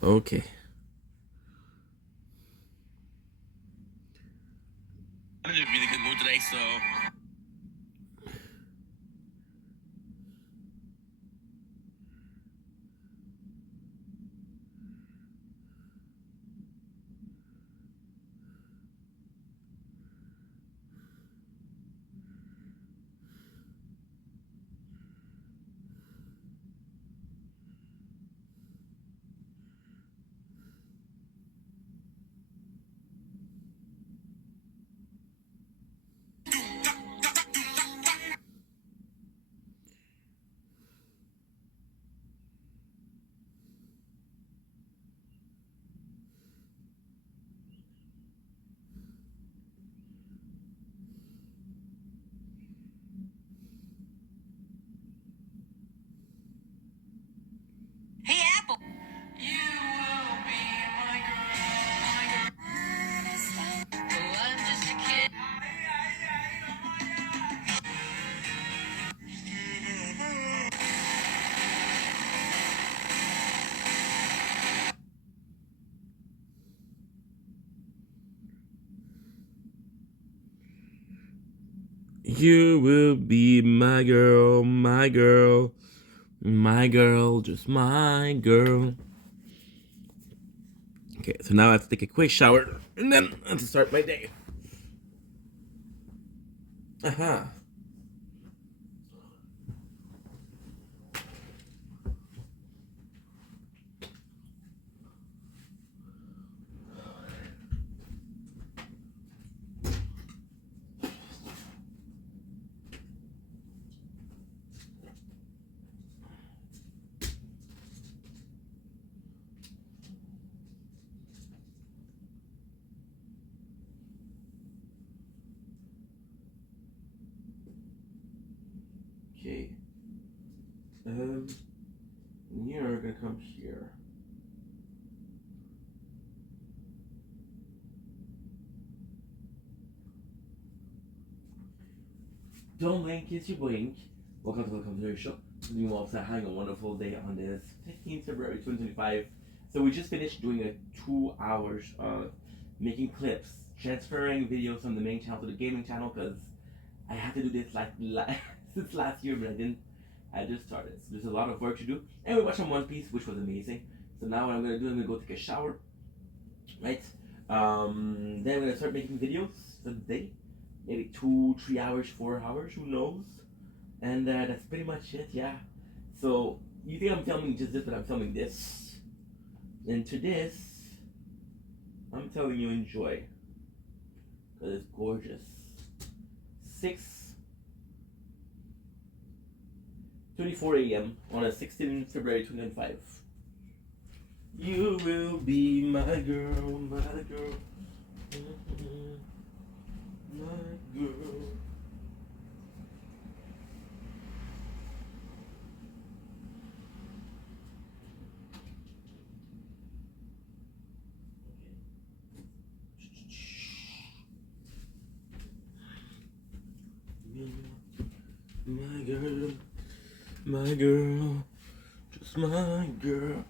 Okay. I'm in a really good mood today, so. Hey, Apple. I'm just a kid. You will be my girl, my girl, my girl, just my girl. Okay, so now I have to take a quick shower and then I have to start my day. Aha. You're gonna come here. Don't blink, kiss your blink. Welcome to the Computer Show. You all say having a wonderful day on this 15th February 2025. So we just finished doing a 2 hours of making clips, transferring videos from the main channel to the gaming channel because I had to do this like since last year, but I didn't. I just started. So there's a lot of work to do. And we watched some One Piece, which was amazing. So now what I'm gonna do, I'm gonna go take a shower, right? Then I'm gonna start making videos for the day. Maybe 2-3 hours, 4 hours, who knows? And that's pretty much it, yeah. So you think I'm filming just this, but I'm filming this. And to this, I'm telling you enjoy. Because it's gorgeous. 6:24 a.m. on a 16th February 2025. You will be my girl, my girl. My girl. My girl, my girl, just my girl.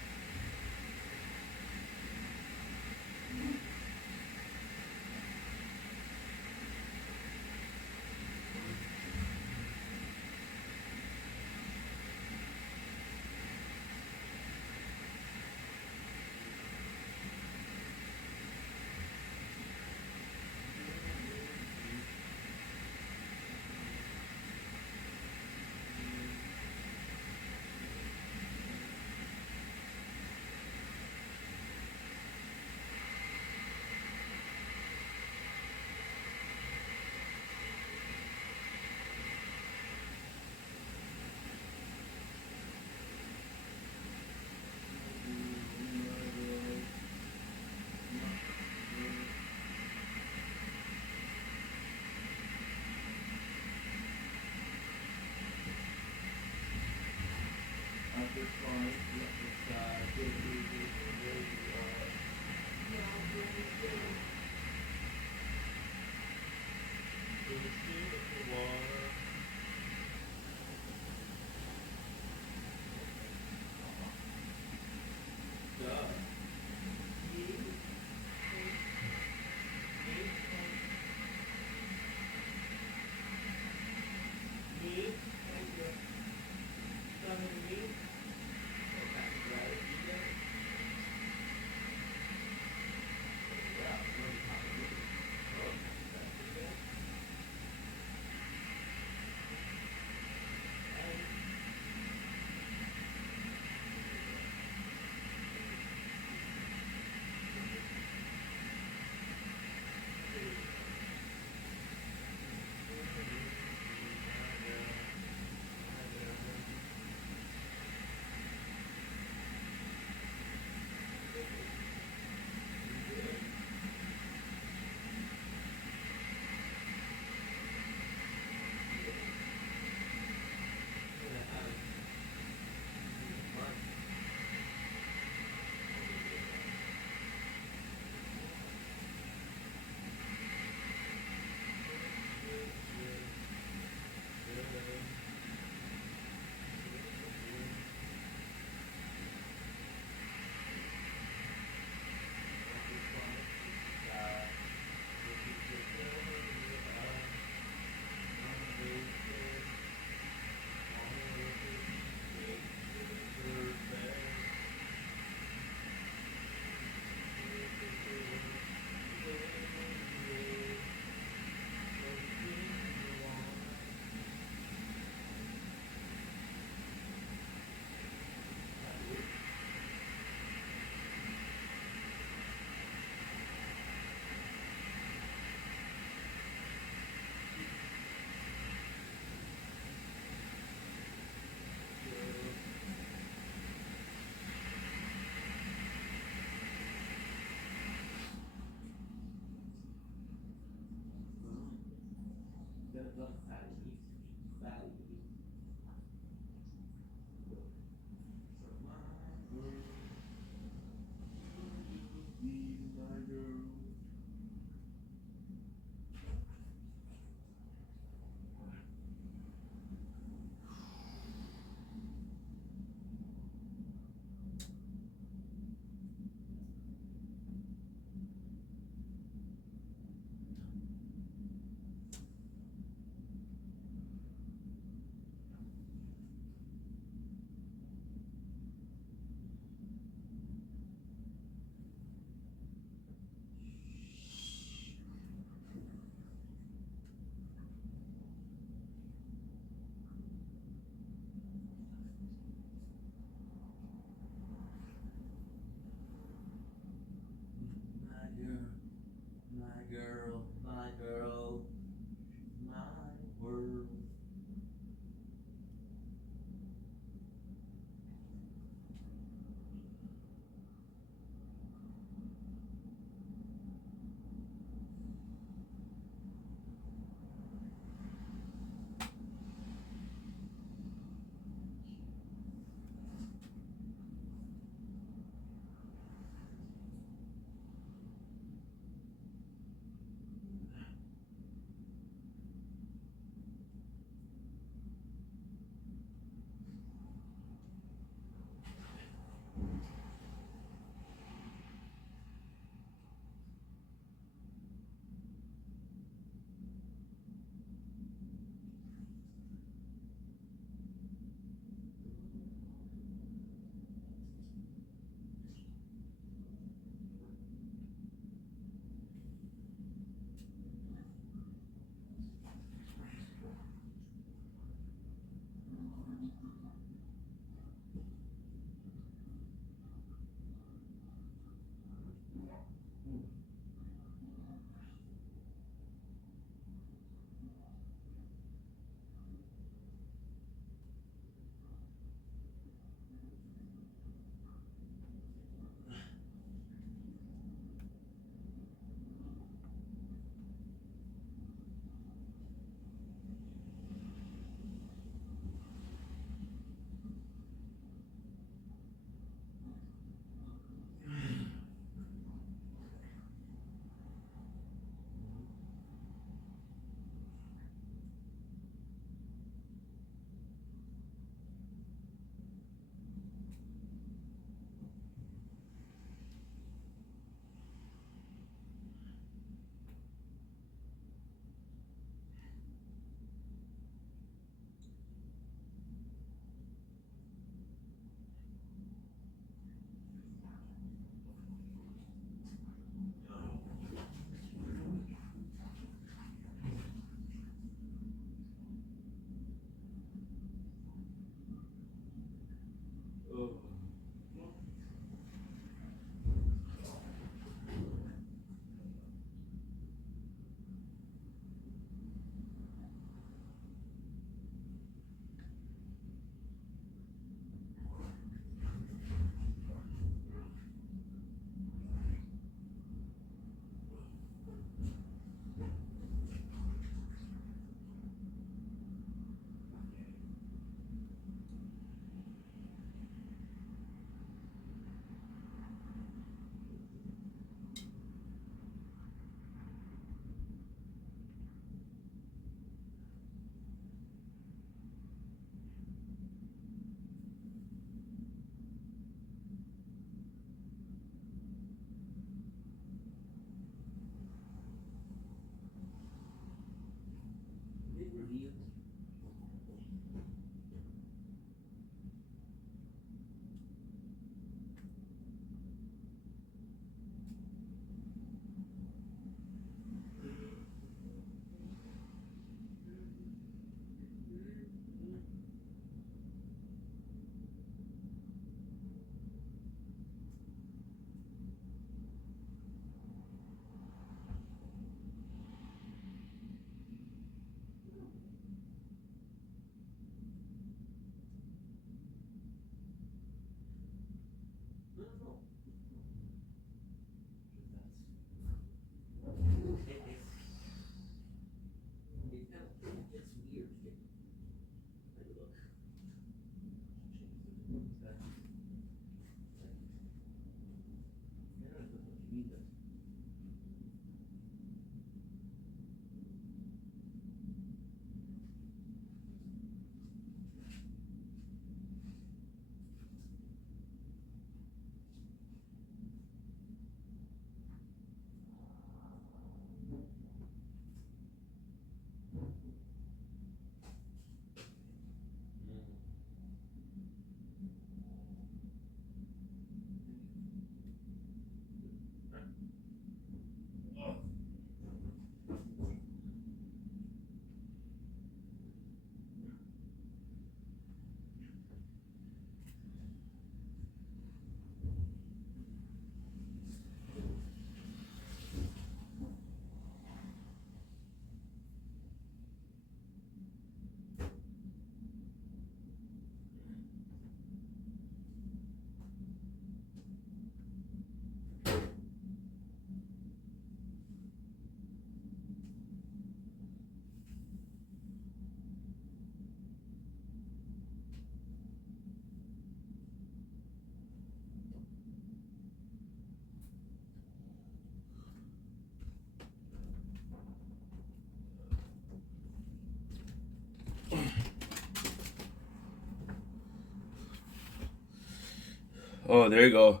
Oh, there you go.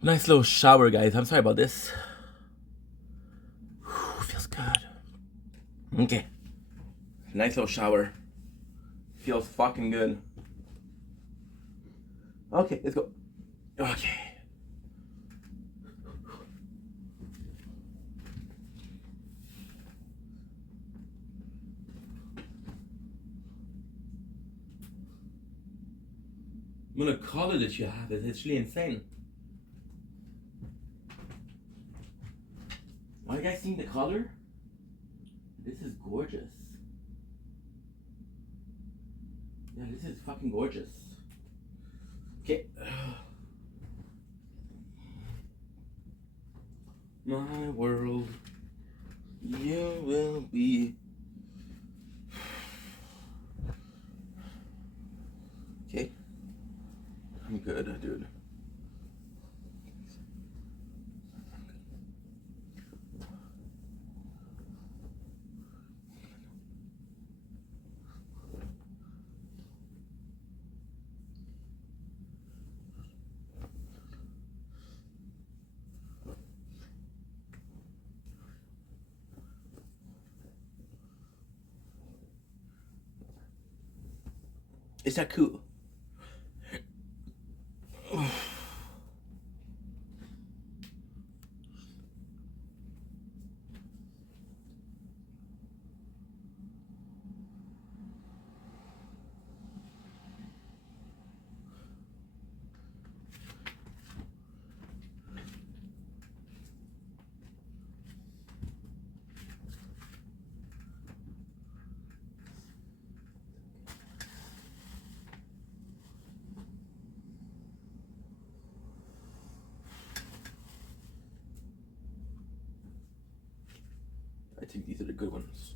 Nice little shower, guys. I'm sorry about this. Whew, feels good. Okay. Nice little shower. Feels fucking good. Okay, let's go. Okay. I'm gonna color that you have is actually insane. Are you guys seeing the color? This is gorgeous. Yeah, this is fucking gorgeous. Okay. My world, you will be. Okay. I'm good, dude. Is that cool? I think these are the good ones.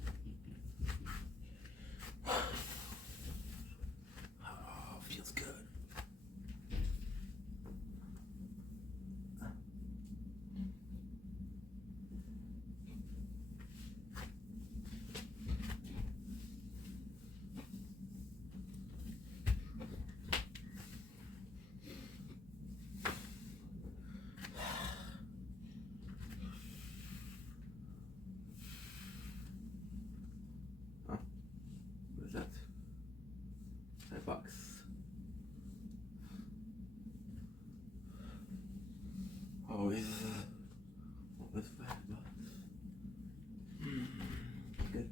Oh, feels good. What is that? $5. Oh, is what was $5? Good.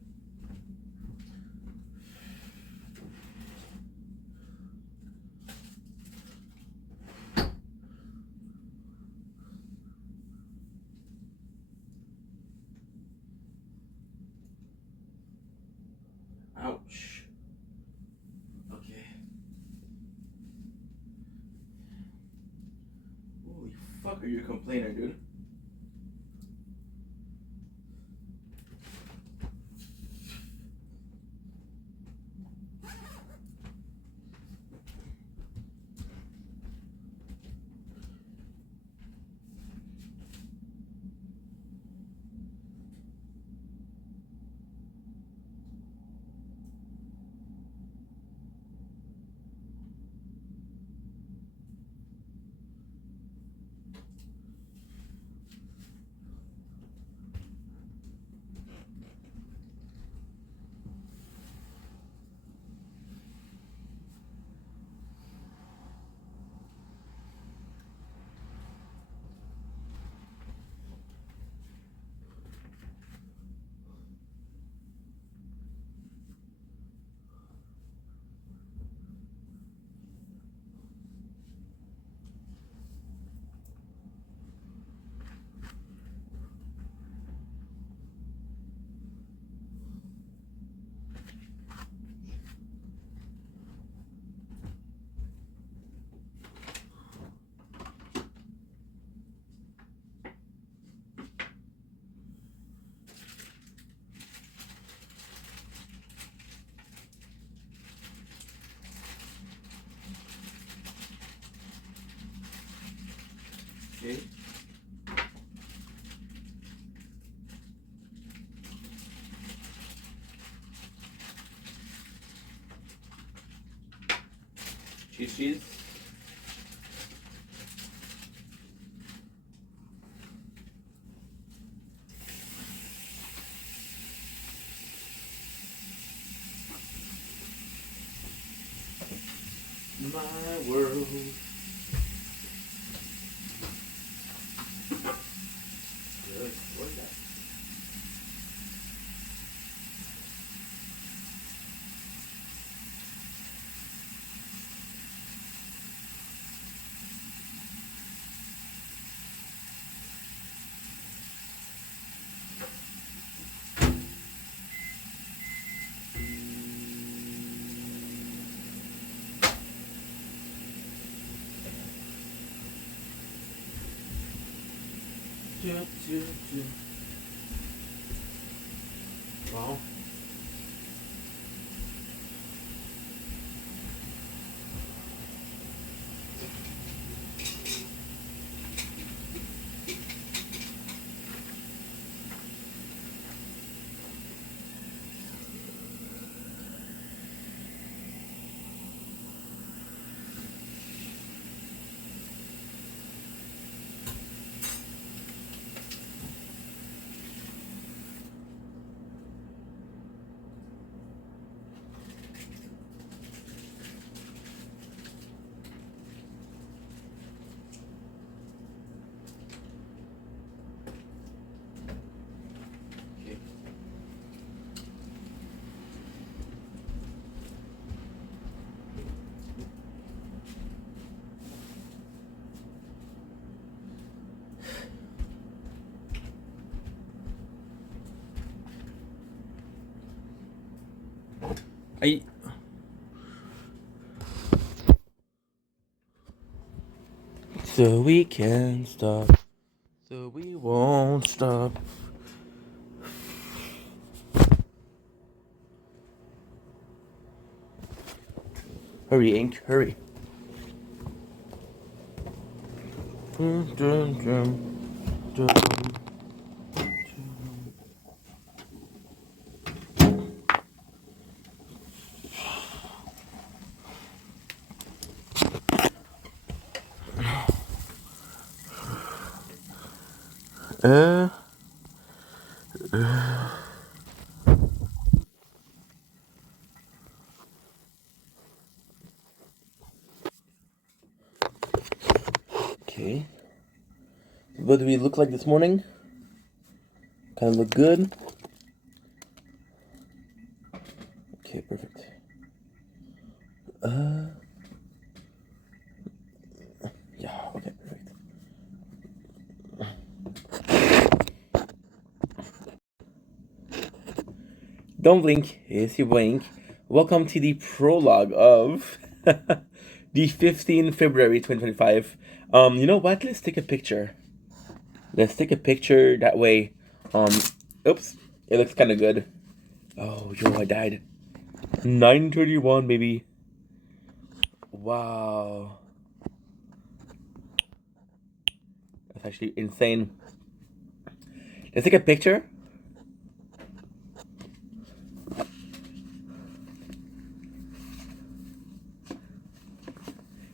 Ouch. Okay. Holy fuck, are you a complainer, dude? Okay. Cheese. My world. Good. What is that? Wow. So we can't stop. So we won't stop. Hurry, Ink, hurry. Dum, dum, dum, dum. Okay. What do we look like this morning? Kind of look good. Okay, perfect. Yeah, okay, perfect. Don't blink, it's your boy Ink. Welcome to the prologue of the 15th February 2025. You know what? Let's take a picture. Let's take a picture that way. Oops, it looks kind of good. Oh, yo, I died. 9:31, baby. Wow. That's actually insane. Let's take a picture.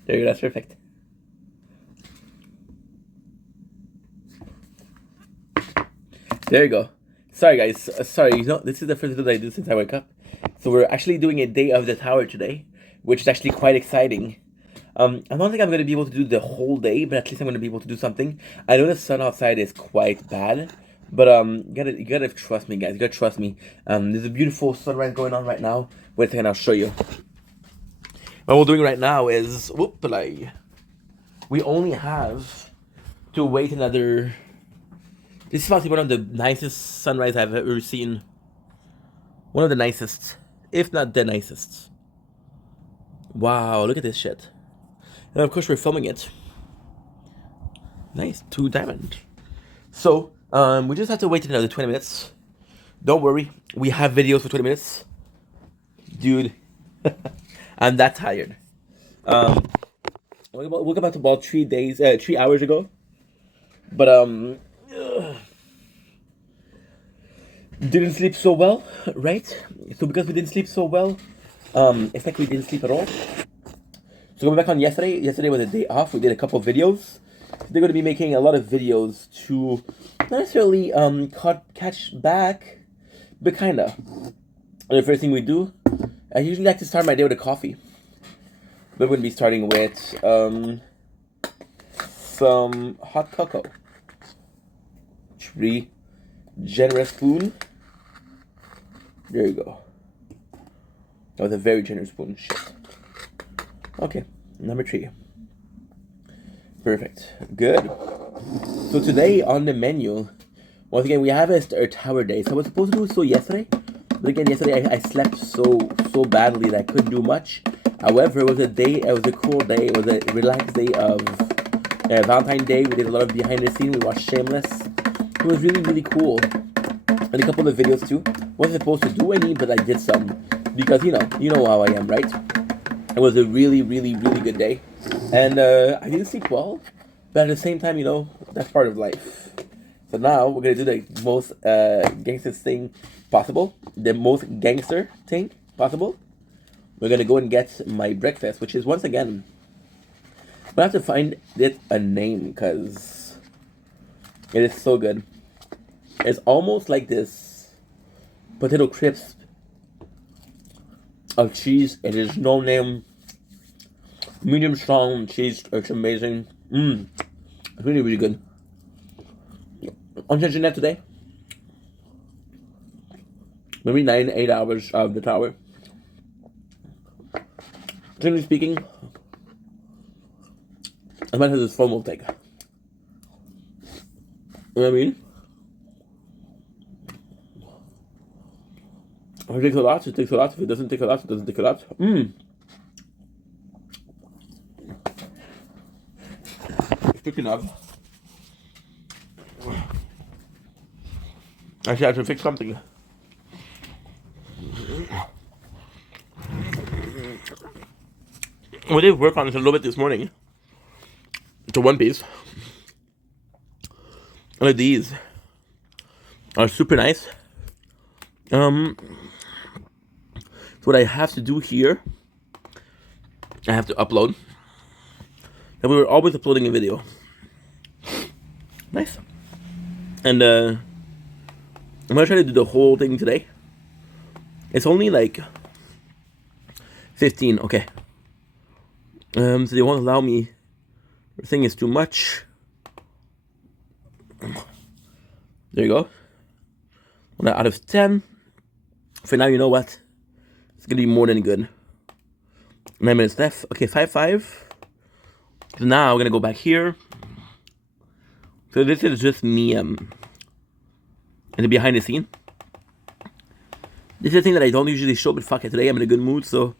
There you go, that's perfect. There you go. Sorry guys, sorry, you know, this is the first video I do since I woke up. So we're actually doing a day of the tower today, which is actually quite exciting. I don't think I'm going to be able to do the whole day, but at least I'm going to be able to do something. I know the sun outside is quite bad, but you gotta trust me, guys. You gotta trust me. There's a beautiful sunrise going on right now. Wait a second, I'll show you. What we're doing right now is, whoop-a-lay. We only have to wait another. This is probably one of the nicest sunrise I've ever seen. One of the nicest, if not the nicest. Wow, look at this shit. And of course we're filming it. Nice, 2 diamond. So, we just have to wait another 20 minutes. Don't worry, we have videos for 20 minutes. Dude, I'm that tired. Woke up about 3 hours ago. But didn't sleep so well, right? So because we didn't sleep so well, it's like we didn't sleep at all. So going back on yesterday. Yesterday was a day off. We did a couple of videos. They're going to be making a lot of videos to not necessarily catch back, but kinda. The first thing we do, I usually like to start my day with a coffee. But we're going to be starting with some hot cocoa. 3 generous spoon. There you go. That was a very generous spoon. Shit. Okay, number 3. Perfect. Good. So today on the menu, once again, we have a tower day. So I was supposed to do so yesterday. But again, yesterday I slept so badly that I couldn't do much. However, it was a cool day. It was a relaxed day of Valentine's Day. We did a lot of behind the scenes. We watched Shameless. It was really, really cool. And a couple of videos too. Wasn't supposed to do any, but I did some. Because, you know how I am, right? It was a really, really, really good day. And I didn't sleep well. But at the same time, that's part of life. So now we're going to do the most gangster thing possible. The most gangster thing possible. We're going to go and get my breakfast, which is, once again, I have to find it a name because it is so good. It's almost like this potato crisp of cheese. It is no name. Medium strong cheese. It's amazing. It's really, really good. I'm judging that today. Maybe 9-8 hours of the tower. Generally speaking, I might have this phone will take. You know what I mean? If it takes a lot, it takes a lot. If it doesn't take a lot, it doesn't take a lot. Speaking of, actually I have to fix something. We did work on it a little bit this morning. It's a one piece. And these are super nice. So what I have to do here, I have to upload. And we were always uploading a video. Nice. And I'm gonna try to do the whole thing today. It's only like 15, okay. So they won't allow me. The thing is too much. There you go. 1 out of 10. For now, you know what? It's gonna be more than good. 9 minutes left. Okay, 5-5. So now we're gonna go back here. So this is just me in the behind the scene. This is a thing that I don't usually show, but fuck it, today I'm in a good mood, so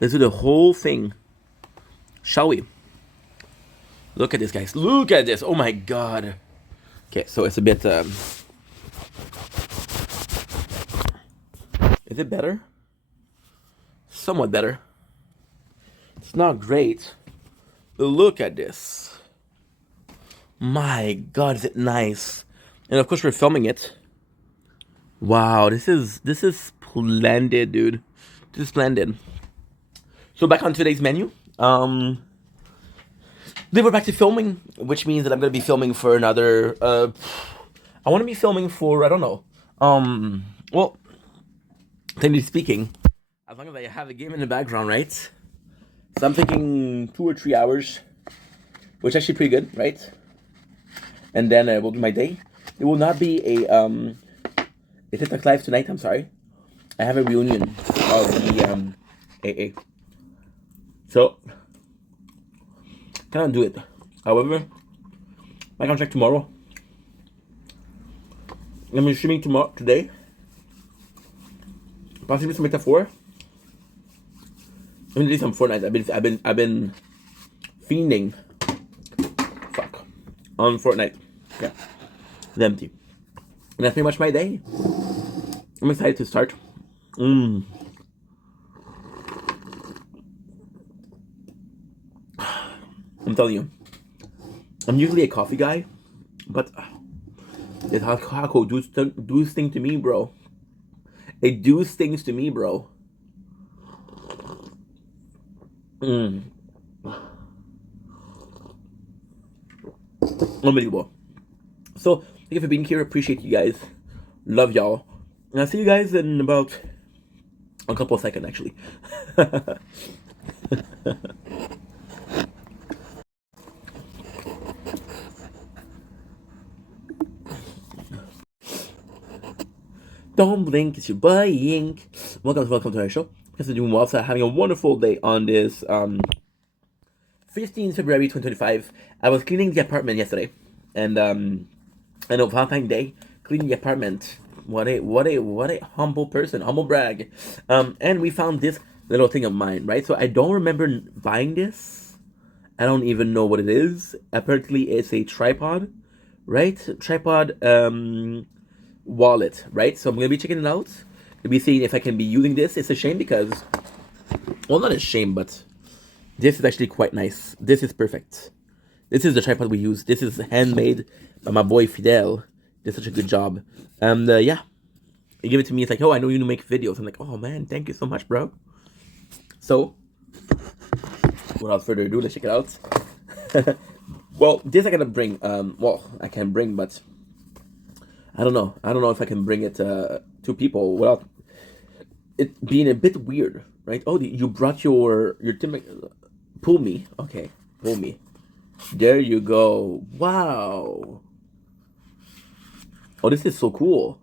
let's do the whole thing. Shall we? Look at this, guys. Look at this. Oh my god. Okay, so it's a bit is it better? Somewhat better. It's not great. But look at this. My god, is it nice. And of course we're filming it. Wow, this is splendid, dude. This is splendid. So back on today's menu. Then we're back to filming, which means that I'm gonna be filming for another I wanna be filming for, I don't know. Well, technically speaking, as long as I have a game in the background, right? So I'm thinking 2 or 3 hours, which is actually pretty good, right? And then we'll do my day. It will not be a TikTok live tonight. I'm sorry. I have a reunion of the AA. So cannot do it. However, my contract tomorrow. I'm streaming today. Possibly some Metaphor. I'm gonna do some Fortnite. I've been fiending. Fuck. On Fortnite. Yeah. It's empty. And that's pretty much my day. I'm excited to start. I'm telling you. I'm usually a coffee guy. But it Hakko does thing to me, bro. It does things to me, bro. Unbelievable. So thank you for being here. Appreciate you guys. Love y'all. And I'll see you guys in about a couple of seconds, actually. Don't blink, it's your boy Ink. Welcome to our show. Because we're doing well, so having a wonderful day on this 15th February 2025. I was cleaning the apartment yesterday, and I know Valentine's Day, cleaning the apartment. What a humble person, humble brag. And we found this little thing of mine, right? So I don't remember buying this. I don't even know what it is. Apparently, it's a tripod, right? Tripod wallet, right? So I'm gonna be checking it out. To be seeing if I can be using this. It's a shame because, well, not a shame, but this is actually quite nice. This is perfect. This is the tripod we use. This is handmade by my boy Fidel. Did such a good job. And yeah, he gave it to me. It's like, oh, I know you make videos. I'm like, oh man, thank you so much, bro. So, without further ado, let's check it out. Well, this I gotta bring. Well, I can bring, but I don't know. I don't know if I can bring it to people without it being a bit weird, right? Oh, you brought your pull me. Okay, pull me. There you go. Wow. Oh, this is so cool.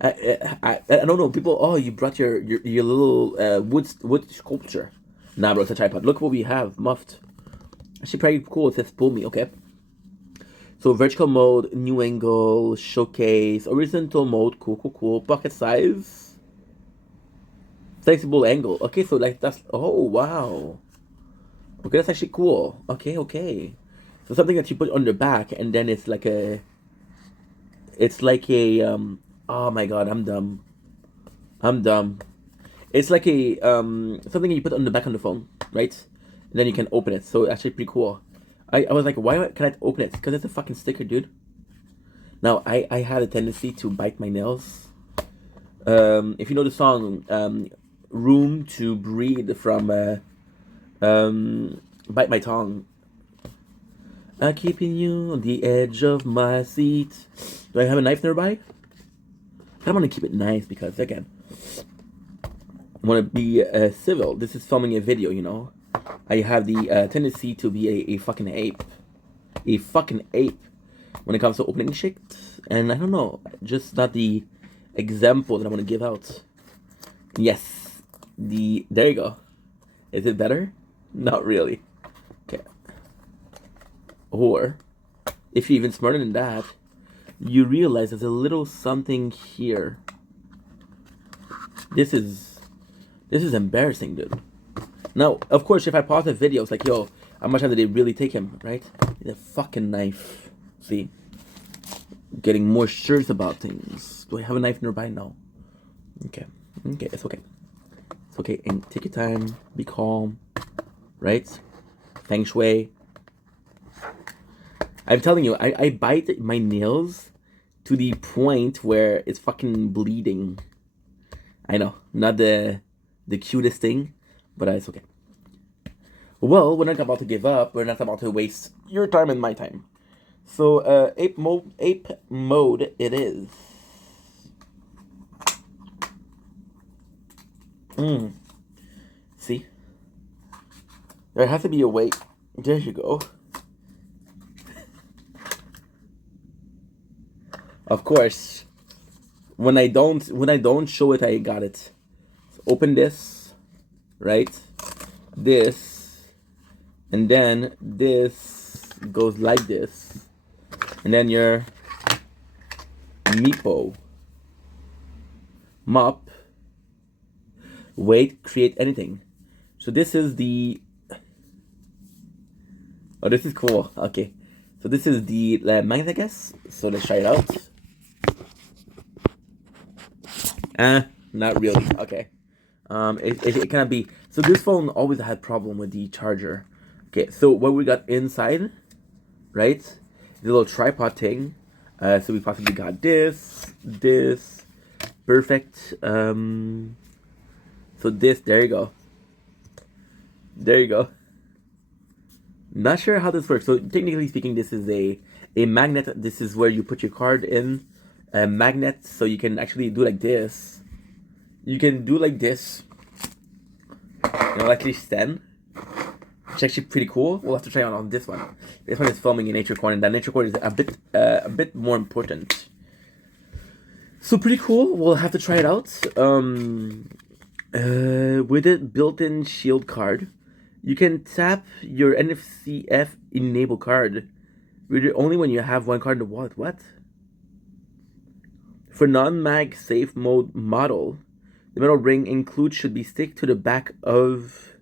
I don't know. People, oh, you brought your little wood sculpture. Nah, bro, it's a tripod. Look what we have muffed. Actually, pretty cool. It says pull me. Okay. So vertical mode, new angle, showcase, horizontal mode, cool. Pocket size, flexible angle. Okay, so like that's, oh wow. Okay, that's actually cool. Okay. So something that you put on the back, and then it's like a, oh my god, I'm dumb. It's like a something you put on the back of the phone, right? And then you can open it. So it's actually pretty cool. I was like, why can I open it? Because it's a fucking sticker, dude. Now, I had a tendency to bite my nails. If you know the song, Room to Breathe from Bite My Tongue. I'm keeping you on the edge of my seat. Do I have a knife nearby? I want to keep it nice because, again, I want to be civil. This is filming a video, you know. I have the tendency to be a fucking ape. A fucking ape when it comes to opening shit. And I don't know, just not the example that I want to give out. Yes. There you go. Is it better? Not really. Okay. Or, if you're even smarter than that, you realize there's a little something here. This is embarrassing, dude. Now, of course, if I pause the video, it's like, yo, how much time did they really take him, right? The fucking knife. See? Getting more sure about things. Do I have a knife nearby? No. Okay, it's okay. It's okay, and take your time, be calm, right? Feng Shui. I'm telling you, I bite my nails to the point where it's fucking bleeding. I know, not the cutest thing, but it's okay. Well, we're not about to give up. We're not about to waste your time and my time. So, ape mode it is. See? There has to be a way. There you go. Of course, when I don't show it, I got it. So open this, right? This, and then this goes like this, and then your meepo, mop, wait, create anything. So this is the. Oh, this is cool. Okay, so this is the magnet, I guess. So let's try it out. Not really. Okay. It cannot be. So this phone always had problem with the charger. Okay, so what we got inside, right, the little tripod thing. So we possibly got this, perfect. So this, there you go. There you go. Not sure how this works. So technically speaking, this is a magnet. This is where you put your card in. A magnet, so you can actually do like this. You can do like this. It'll actually stand. It's actually pretty cool. We'll have to try on this one. This one is filming in Nature Corner, and that Nature Corner is a bit more important. So pretty cool. We'll have to try it out. With a built-in shield card, you can tap your NFCF enable card. Read it only when you have one card in the wallet. What? For non-mag safe mode model, the metal ring included should be stick to the back of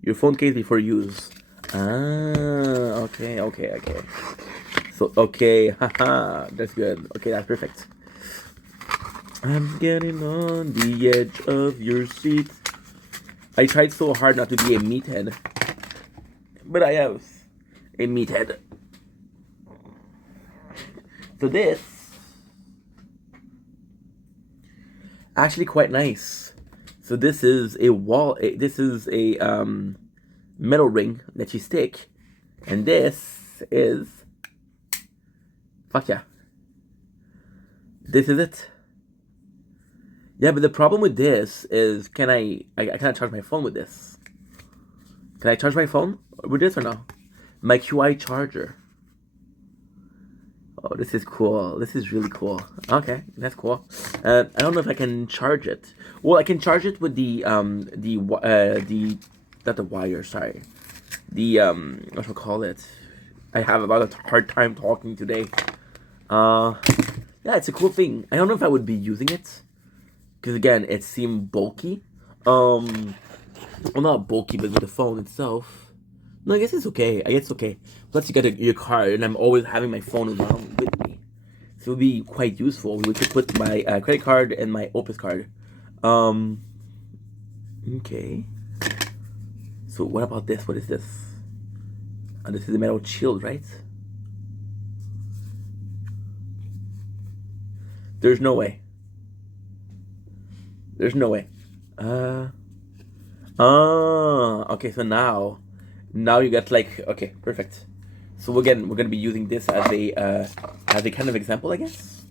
your phone case before use. Okay. So, okay, haha, that's good. Okay, that's perfect. I'm getting on the edge of your seat. I tried so hard not to be a meathead, but I have a meathead. So this actually quite nice. So this is a metal ring that you stick, and this is, fuck yeah, this is it. Yeah, but the problem with this is, I can't charge my phone with this. Can I charge my phone with this or no? My QI charger. Oh, this is cool. This is really cool. Okay, that's cool. I don't know if I can charge it. Well, I can charge it with the not the wire. Sorry, what should I call it? I have about a hard time talking today. Yeah, it's a cool thing. I don't know if I would be using it, because again, it seemed bulky. Well, not bulky, but with the phone itself. No, I guess it's okay. Plus, you got your card, and I'm always having my phone around with me, so it would be quite useful. We could put my credit card and my Opus card. Okay. So what about this? What is this? This is a metal shield, right? There's no way. Okay. So now you got like, okay, perfect. So again, we're gonna be using this as a kind of example, I guess.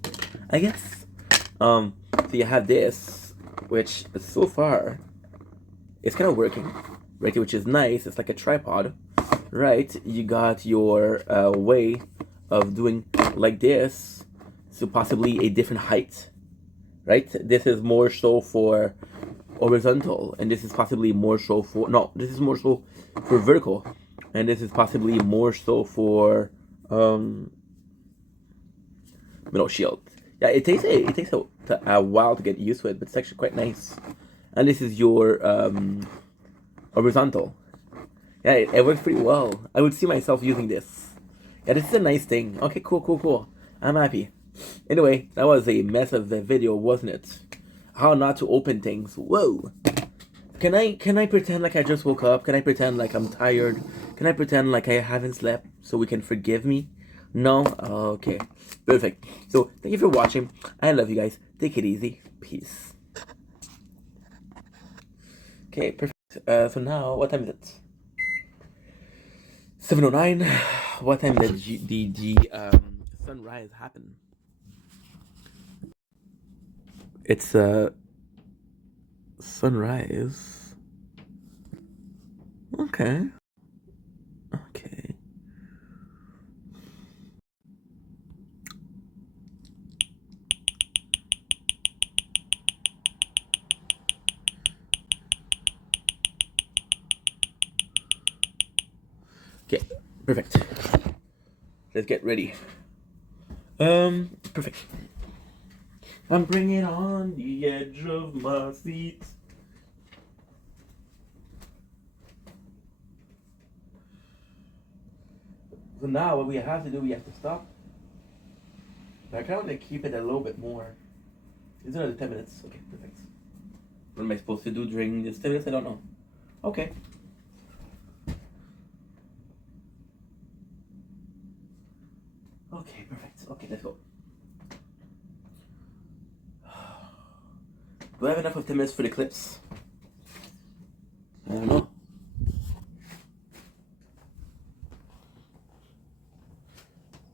So you have this, which so far it's kind of working, right? Which is nice. It's like a tripod, right? You got your way of doing like this, so possibly a different height, right? This is more so for horizontal, and this is possibly more so for vertical, and this is possibly more so for middle shield. Yeah, it takes a while to get used to it, but it's actually quite nice. And this is your horizontal. Yeah, it works pretty well. I would see myself using this. Yeah, this is a nice thing. Okay, cool. I'm happy. Anyway, that was a mess of a video, wasn't it? How not to open things. Whoa. Can I pretend like I just woke up? Can I pretend like I'm tired? Can I pretend like I haven't slept so we can forgive me? No? Okay. Perfect. So, thank you for watching. I love you guys. Take it easy. Peace. Okay, perfect. So now, what time is it? 7:09. What time did the sunrise happen? It's sunrise. Okay. Okay, perfect. Let's get ready. Perfect. I'm bringing on the edge of my seat. So now what we have to do, we have to stop. But I kind of want to keep it a little bit more. It's another 10 minutes. Okay, perfect. What am I supposed to do during this 10 minutes? I don't know. Okay. Okay, perfect. Okay, let's go. Do I have enough of 10 minutes for the clips? I don't know.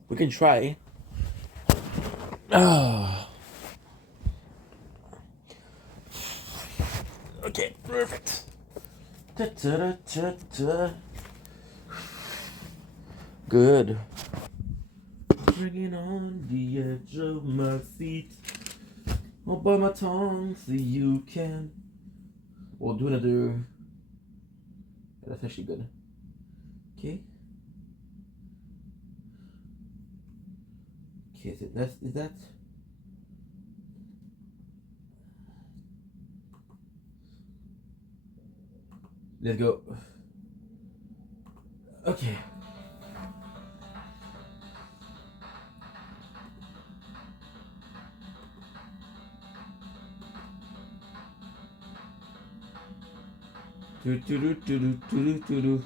We can try. Okay, perfect. Ta-ta-da-ta-ta. Good. Bringing on the edge of my seat. I'll bite my tongue so you can. We'll do another. That's actually good. Okay. Okay, is that? Let's go. Okay. Do do do do do do do do.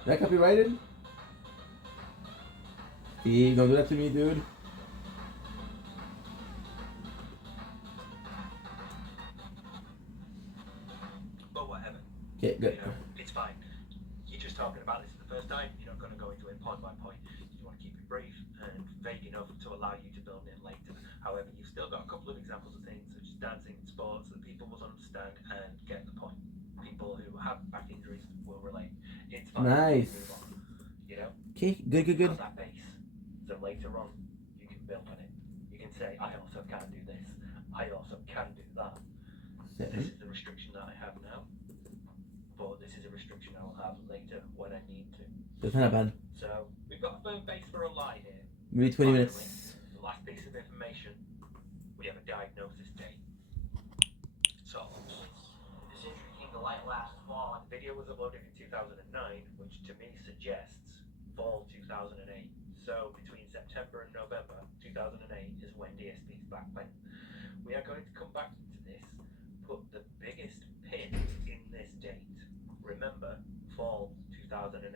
Is that copyrighted? Steve, don't do that to me, dude. But whatever. Okay, good. You know, it's fine. You're just talking about this for the first time. You're not going to go into it point by point. You want to keep it brief and vague enough to allow you to build in later. However, you've still got a couple of examples of things such as dancing and sports that people will understand and get the point. People who have back injuries will relate. It's fine. Nice. Move on. You know? Okay, good, good, good. On that base. So later on, you can build on it. You can say, I also can do this. I also can do that. This is the restriction that I have now, but this is a restriction I will have later when I need to. That's not bad. So we've got a firm base for a lie here. Maybe 20 Finally, minutes. the last piece of information, we have a diagnosis date. So This injury came to light last fall. the video was uploaded in 2009, which to me suggests fall 2008. So between September and November 2008 is when DSP's back went. We are going to come back to this, put the biggest pin in this date. Remember, fall 2008.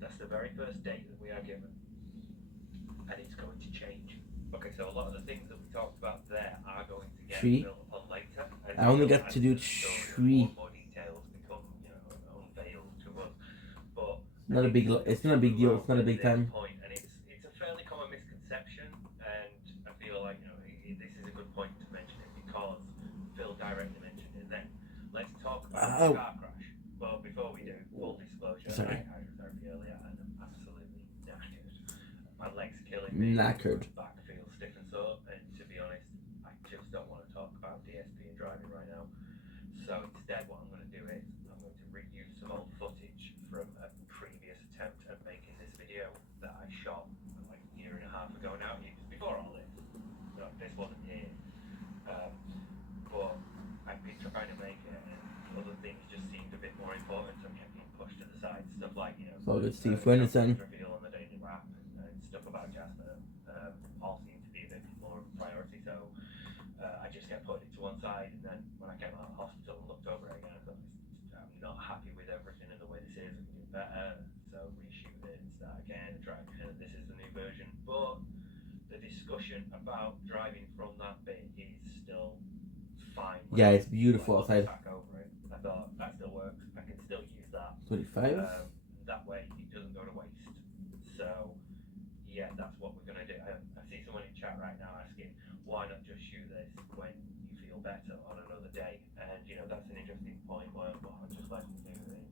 That's the very first date that we are given. And it's going to change. Okay, so a lot of the things that we talked about there are going to get built upon later. I only got to do 3. More details become, unveiled to us. But Not a big. It's not a big deal. It's not a big time. Point, and it's a fairly common misconception, and I feel like this is a good point to mention it because Phil directly mentioned it. Then let's talk about the car crash. Well, before we do, full disclosure, Sorry. I had therapy earlier and I'm absolutely knackered. My legs are killing me. Knackered. My back feels stiff and sore, and to be honest, I just don't want to talk about DSP and driving right now. So instead, what I'm going to do is I'm going to reuse some old footage from a previous attempt at making this video that I shot like a year and a half ago now. It was before all this. No, this wasn't here. But I've been trying to make it, and other things just seemed a bit more important, so I'm getting pushed to the side. Stuff like, So good, Steve Ferguson. reveal on the daily wrap and stuff about Jasper all seem to be a bit more of a priority. So I just kept putting it to one side, and then when I came out of hospital and looked over it again, I thought, I'm not happy with everything and the way this is. We can do better. So reshoot it and start again and try again. This is the new version, but the discussion about driving from that bit is still fine. Yeah, it's beautiful outside. Back over it. I thought that still works. I can still use that. 25. That way it doesn't go to waste. So yeah, that's what we're gonna do. I see someone in chat right now asking why not just shoot this when you feel better on another day, and that's an interesting point. Where I'd just like to do this.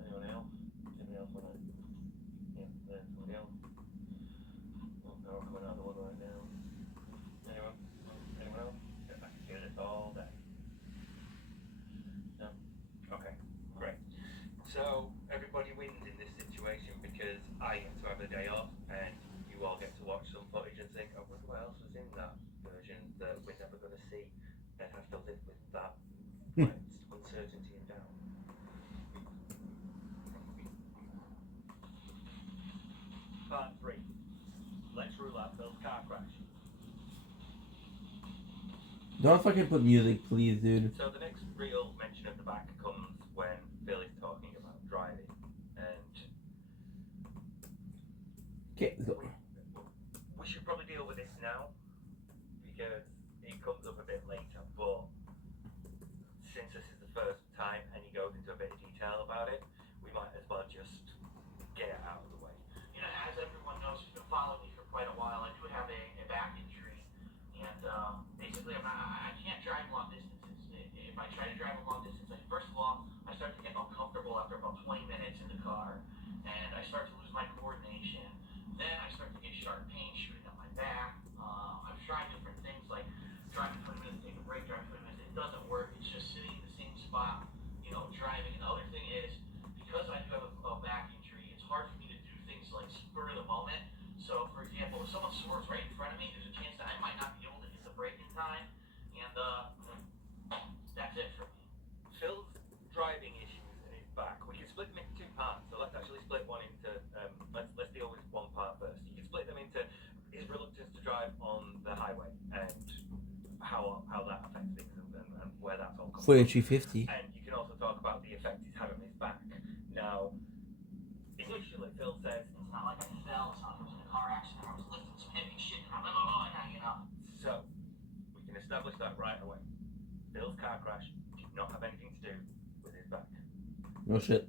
Anyone else? Anyone else wanna? Yeah, there's somebody else. Oh, no, we're coming out of the wood right now. Anyone? Anyone else? I can hear this all day. No? Okay, great. So everybody wins in this situation because I get to have a day off and you all get to watch some footage and think, I wonder what else was in that version that we're never going to see and have to live with that uncertainty and doubt. Part 3. Let's rule out Phil's car crash. Don't fucking put music, please, dude. So the next real mention of the back comes when Phil is talking about driving, and Okay, let's go. we should probably deal with this now because it comes up a bit later. But since this is the first time and he goes into a bit of detail about it, we might as well just get it out of the way. You know, as everyone knows who's been following me for quite a while, I do have a back injury, and basically I can't drive long distances. If I try to drive a long distance, first of all, I start to get uncomfortable after about 20 minutes in the car, and I start to lose my coordination. Then I start to get sharp pain shooting up my back. I've tried different things like driving 20 minutes, take a break, drive 20 minutes. It doesn't work. It's just sitting in the same spot, you know, driving. And the other thing is, because I do have a back injury, it's hard for me to do things like spur of the moment. So, for example, if someone swerves right in front of me, there's a chance that I might not be able to hit the brake in time, and that's it for me. Phil's driving issues in his back. We can split them into two parts. So let's actually split one into. Let's deal with one part first. You can split them into his reluctance to drive on the highway and how that affects things and where that's all comes from. 4350. And you can also talk about the effect it's had on his back. Now, initially Phil says It's not like I fell. It's not like I was in a car accident. I was lifting some heavy shit, and I'm like, oh, now you know. so. We can establish that right away. Phil's car crash did not have anything to do with his back. No shit.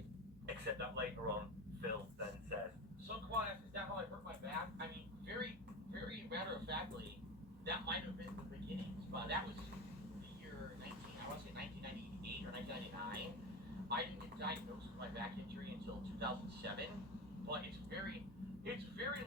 Except that later on, Phil then says, So, Kawhi, is that how I hurt my back? I mean, very, very matter of factly, that might have been the beginnings, but that was the year 1998 or 1999. I didn't get diagnosed with my back injury until 2007, but it's very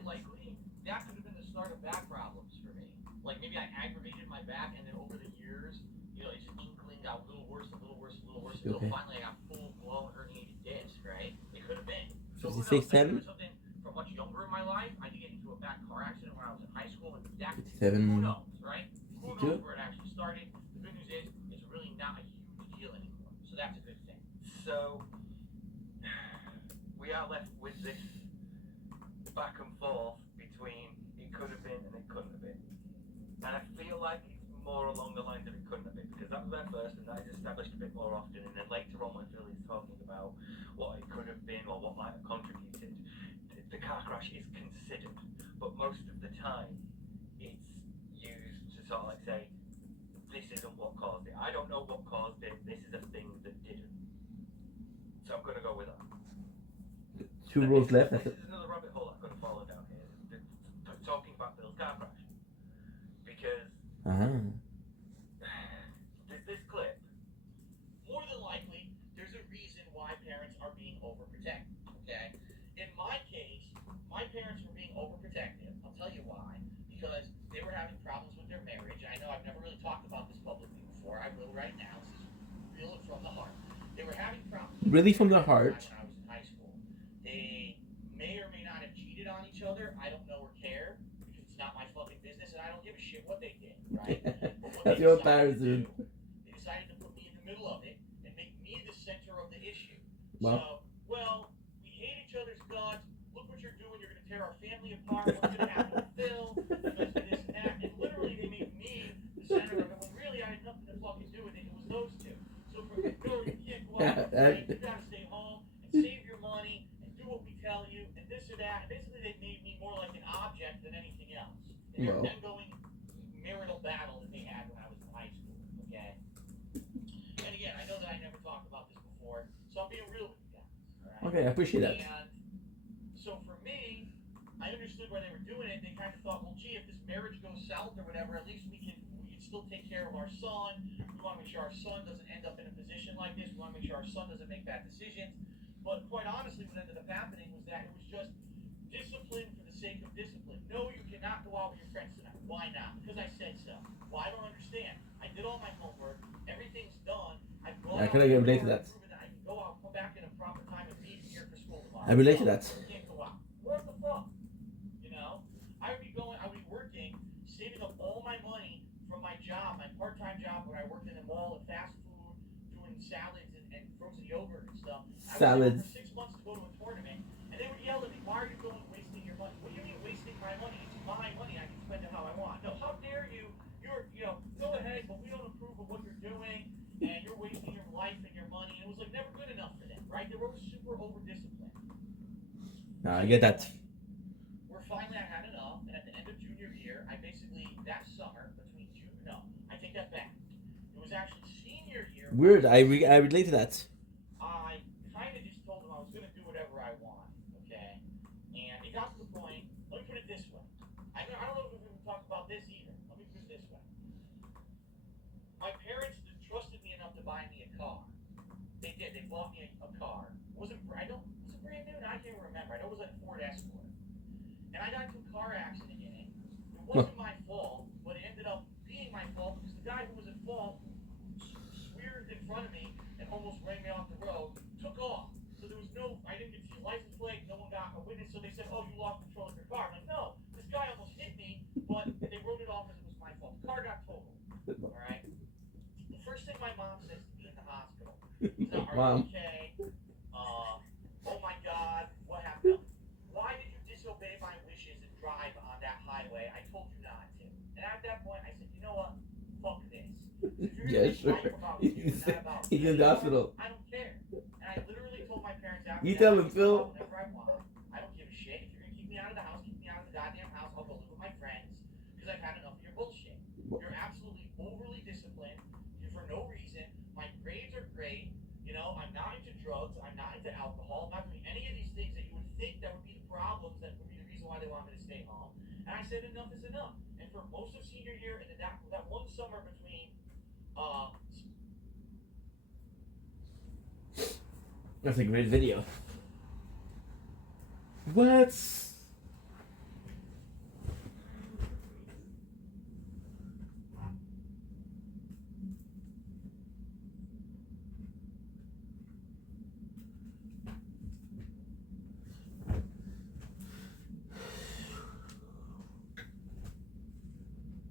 likely that could have been the start of back problems for me. Like maybe I aggravated my back, and then over the years, you know, it just inkling got a little worse, until Okay. finally I got full-blown herniated disc, right? It could have been. So who knows? 56, Maybe 7? it was something from much younger in my life. I did get into a bad car accident when I was in high school, and that 57. who knows, right? Who 52? knows where it actually started? The good news is it's really not a huge deal anymore, so that's a good thing. so we are left with this back and forth between it could have been and it couldn't have been. And I feel like it's more along the lines of it couldn't have been, because that was there first and that is established a bit more often, and then later on when Phil is talking about what it could have been or what might have contributed, the car crash is considered, but most of the time it's used to sort of like say, this isn't what caused it. I don't know what caused it, this is a thing that didn't. So I'm going to go with that. 2 rows left. This That's it. is another rabbit hole I've got to follow down here. Talking about Phil's car crash. Because this clip, More than likely, there's a reason why parents are being overprotective, okay? In my case, my parents were being overprotective. I'll tell you why. Because they were having problems with their marriage. I know I've never really talked about this publicly before. I will right now. This is real and from the heart. They were having problems. Really from the heart. When I was in high school. They may or may not have cheated on each other. I don't know or care. Because it's not my fucking business, and I don't give a shit what they did, right? But what That's they your decided parents, to dude. do, they decided to put me in the middle of it and make me the center of the issue. Well. So, well, we hate each other's guts. Look what you're doing. You're going to tear our family apart. What's going to happen to Phil? Because of this and that. And literally, they made me the center of it when really I had nothing to fucking do with it. It was those two. So from the go, you can't go out and you got to stay home and save your money and do what we tell you and this or that. Basically, they made me more like an object than anything else. In their Well. ongoing marital battle that they had when I was in high school, okay? And again, I know that I never talked about this before, so I'm being real with you guys, alright? Okay, I appreciate that. And so for me, I understood why they were doing it. They kind of thought, well, gee, if this marriage goes south or whatever, at least we can still take care of our son. We want to make sure our son doesn't end up in a position like this. We want to make sure our son doesn't make bad decisions. But quite honestly, what ended up happening was that it was just discipline for the sake of discipline. No, you cannot go out with your friends tonight. Why not? Because I said so. Well, I don't understand. I did all my homework. Everything's done. I've gone I out can relate to and that. proven I can go out, come back in a proper time and be here for school tomorrow. I relate to that. You can't go out. What the fuck? You know? I would be working, saving up all my money from my job, my part-time job where I worked in a mall of fast food, doing salads and frozen yogurt and stuff. I was there Salads. for 6 months to go to a tournament, and they would yell at me, why are you going wasting your money? What do you mean wasting my money? It's my money. I can spend it how I want. No, how dare you? Go ahead, but we don't right? They were super over disciplined. Nah, I get that. We're finally, I had enough, and at the end of junior year, I basically, that summer, between no, I take that back. It was actually senior year. Weird. I relate to that. I kind of just told them I was going to do whatever I want, okay? And it got to the point, let me put it this way. I don't know if we can talk about this either. Let me put it this way. My parents trusted me enough to buy me a car. They did. They bought me a car. Was it brand new? I can't remember. I know it was like a Ford Escort. And I got into a car accident in it. It wasn't my fault, but it ended up being my fault because the guy who was at fault swerved in front of me and almost ran me off the road, took off. So there was no, I didn't get to see a license plate, no one got a witness, so they said, oh, you lost control of your car. I'm like, no, this guy almost hit me, but they wrote it off as it was my fault. The car got totaled. All right? The first thing my mom says to me in the hospital is, are you okay? Oh my God, what happened? Why did you disobey my wishes and drive on that highway? I told you not to. And at that point, I said, you know what? Fuck this. Yeah, sure. He's in the hospital. I don't care. And I literally told my parents after You that, tell him, I can Phil. go out whenever I want. I don't give a shit. If you're gonna keep me out of the house, keep me out of the goddamn house. I'll go live with my friends because I've had enough of your bullshit. You're absolutely overly disciplined for no reason. My grades are great. You know, I'm not into drugs. I'm not into alcohol. I'm not doing any of these things that you would think that would be the problems, that would be the reason why they want me to stay home. And I said enough is enough. And for most of senior year and then that one summer between That's a great video. What?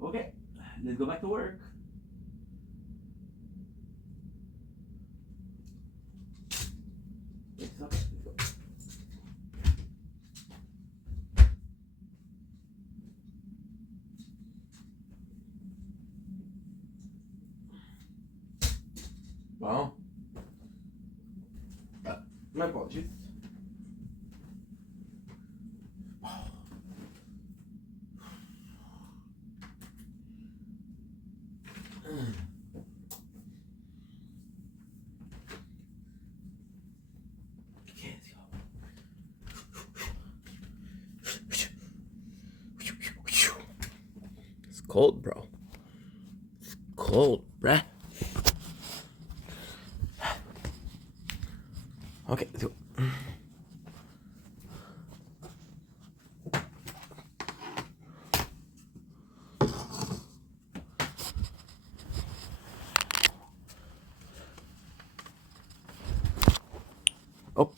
Okay, let's go back to work. Let's go. Well, my apologies. It's cold, bro. It's cold, bruh. Okay, let's go. Oh.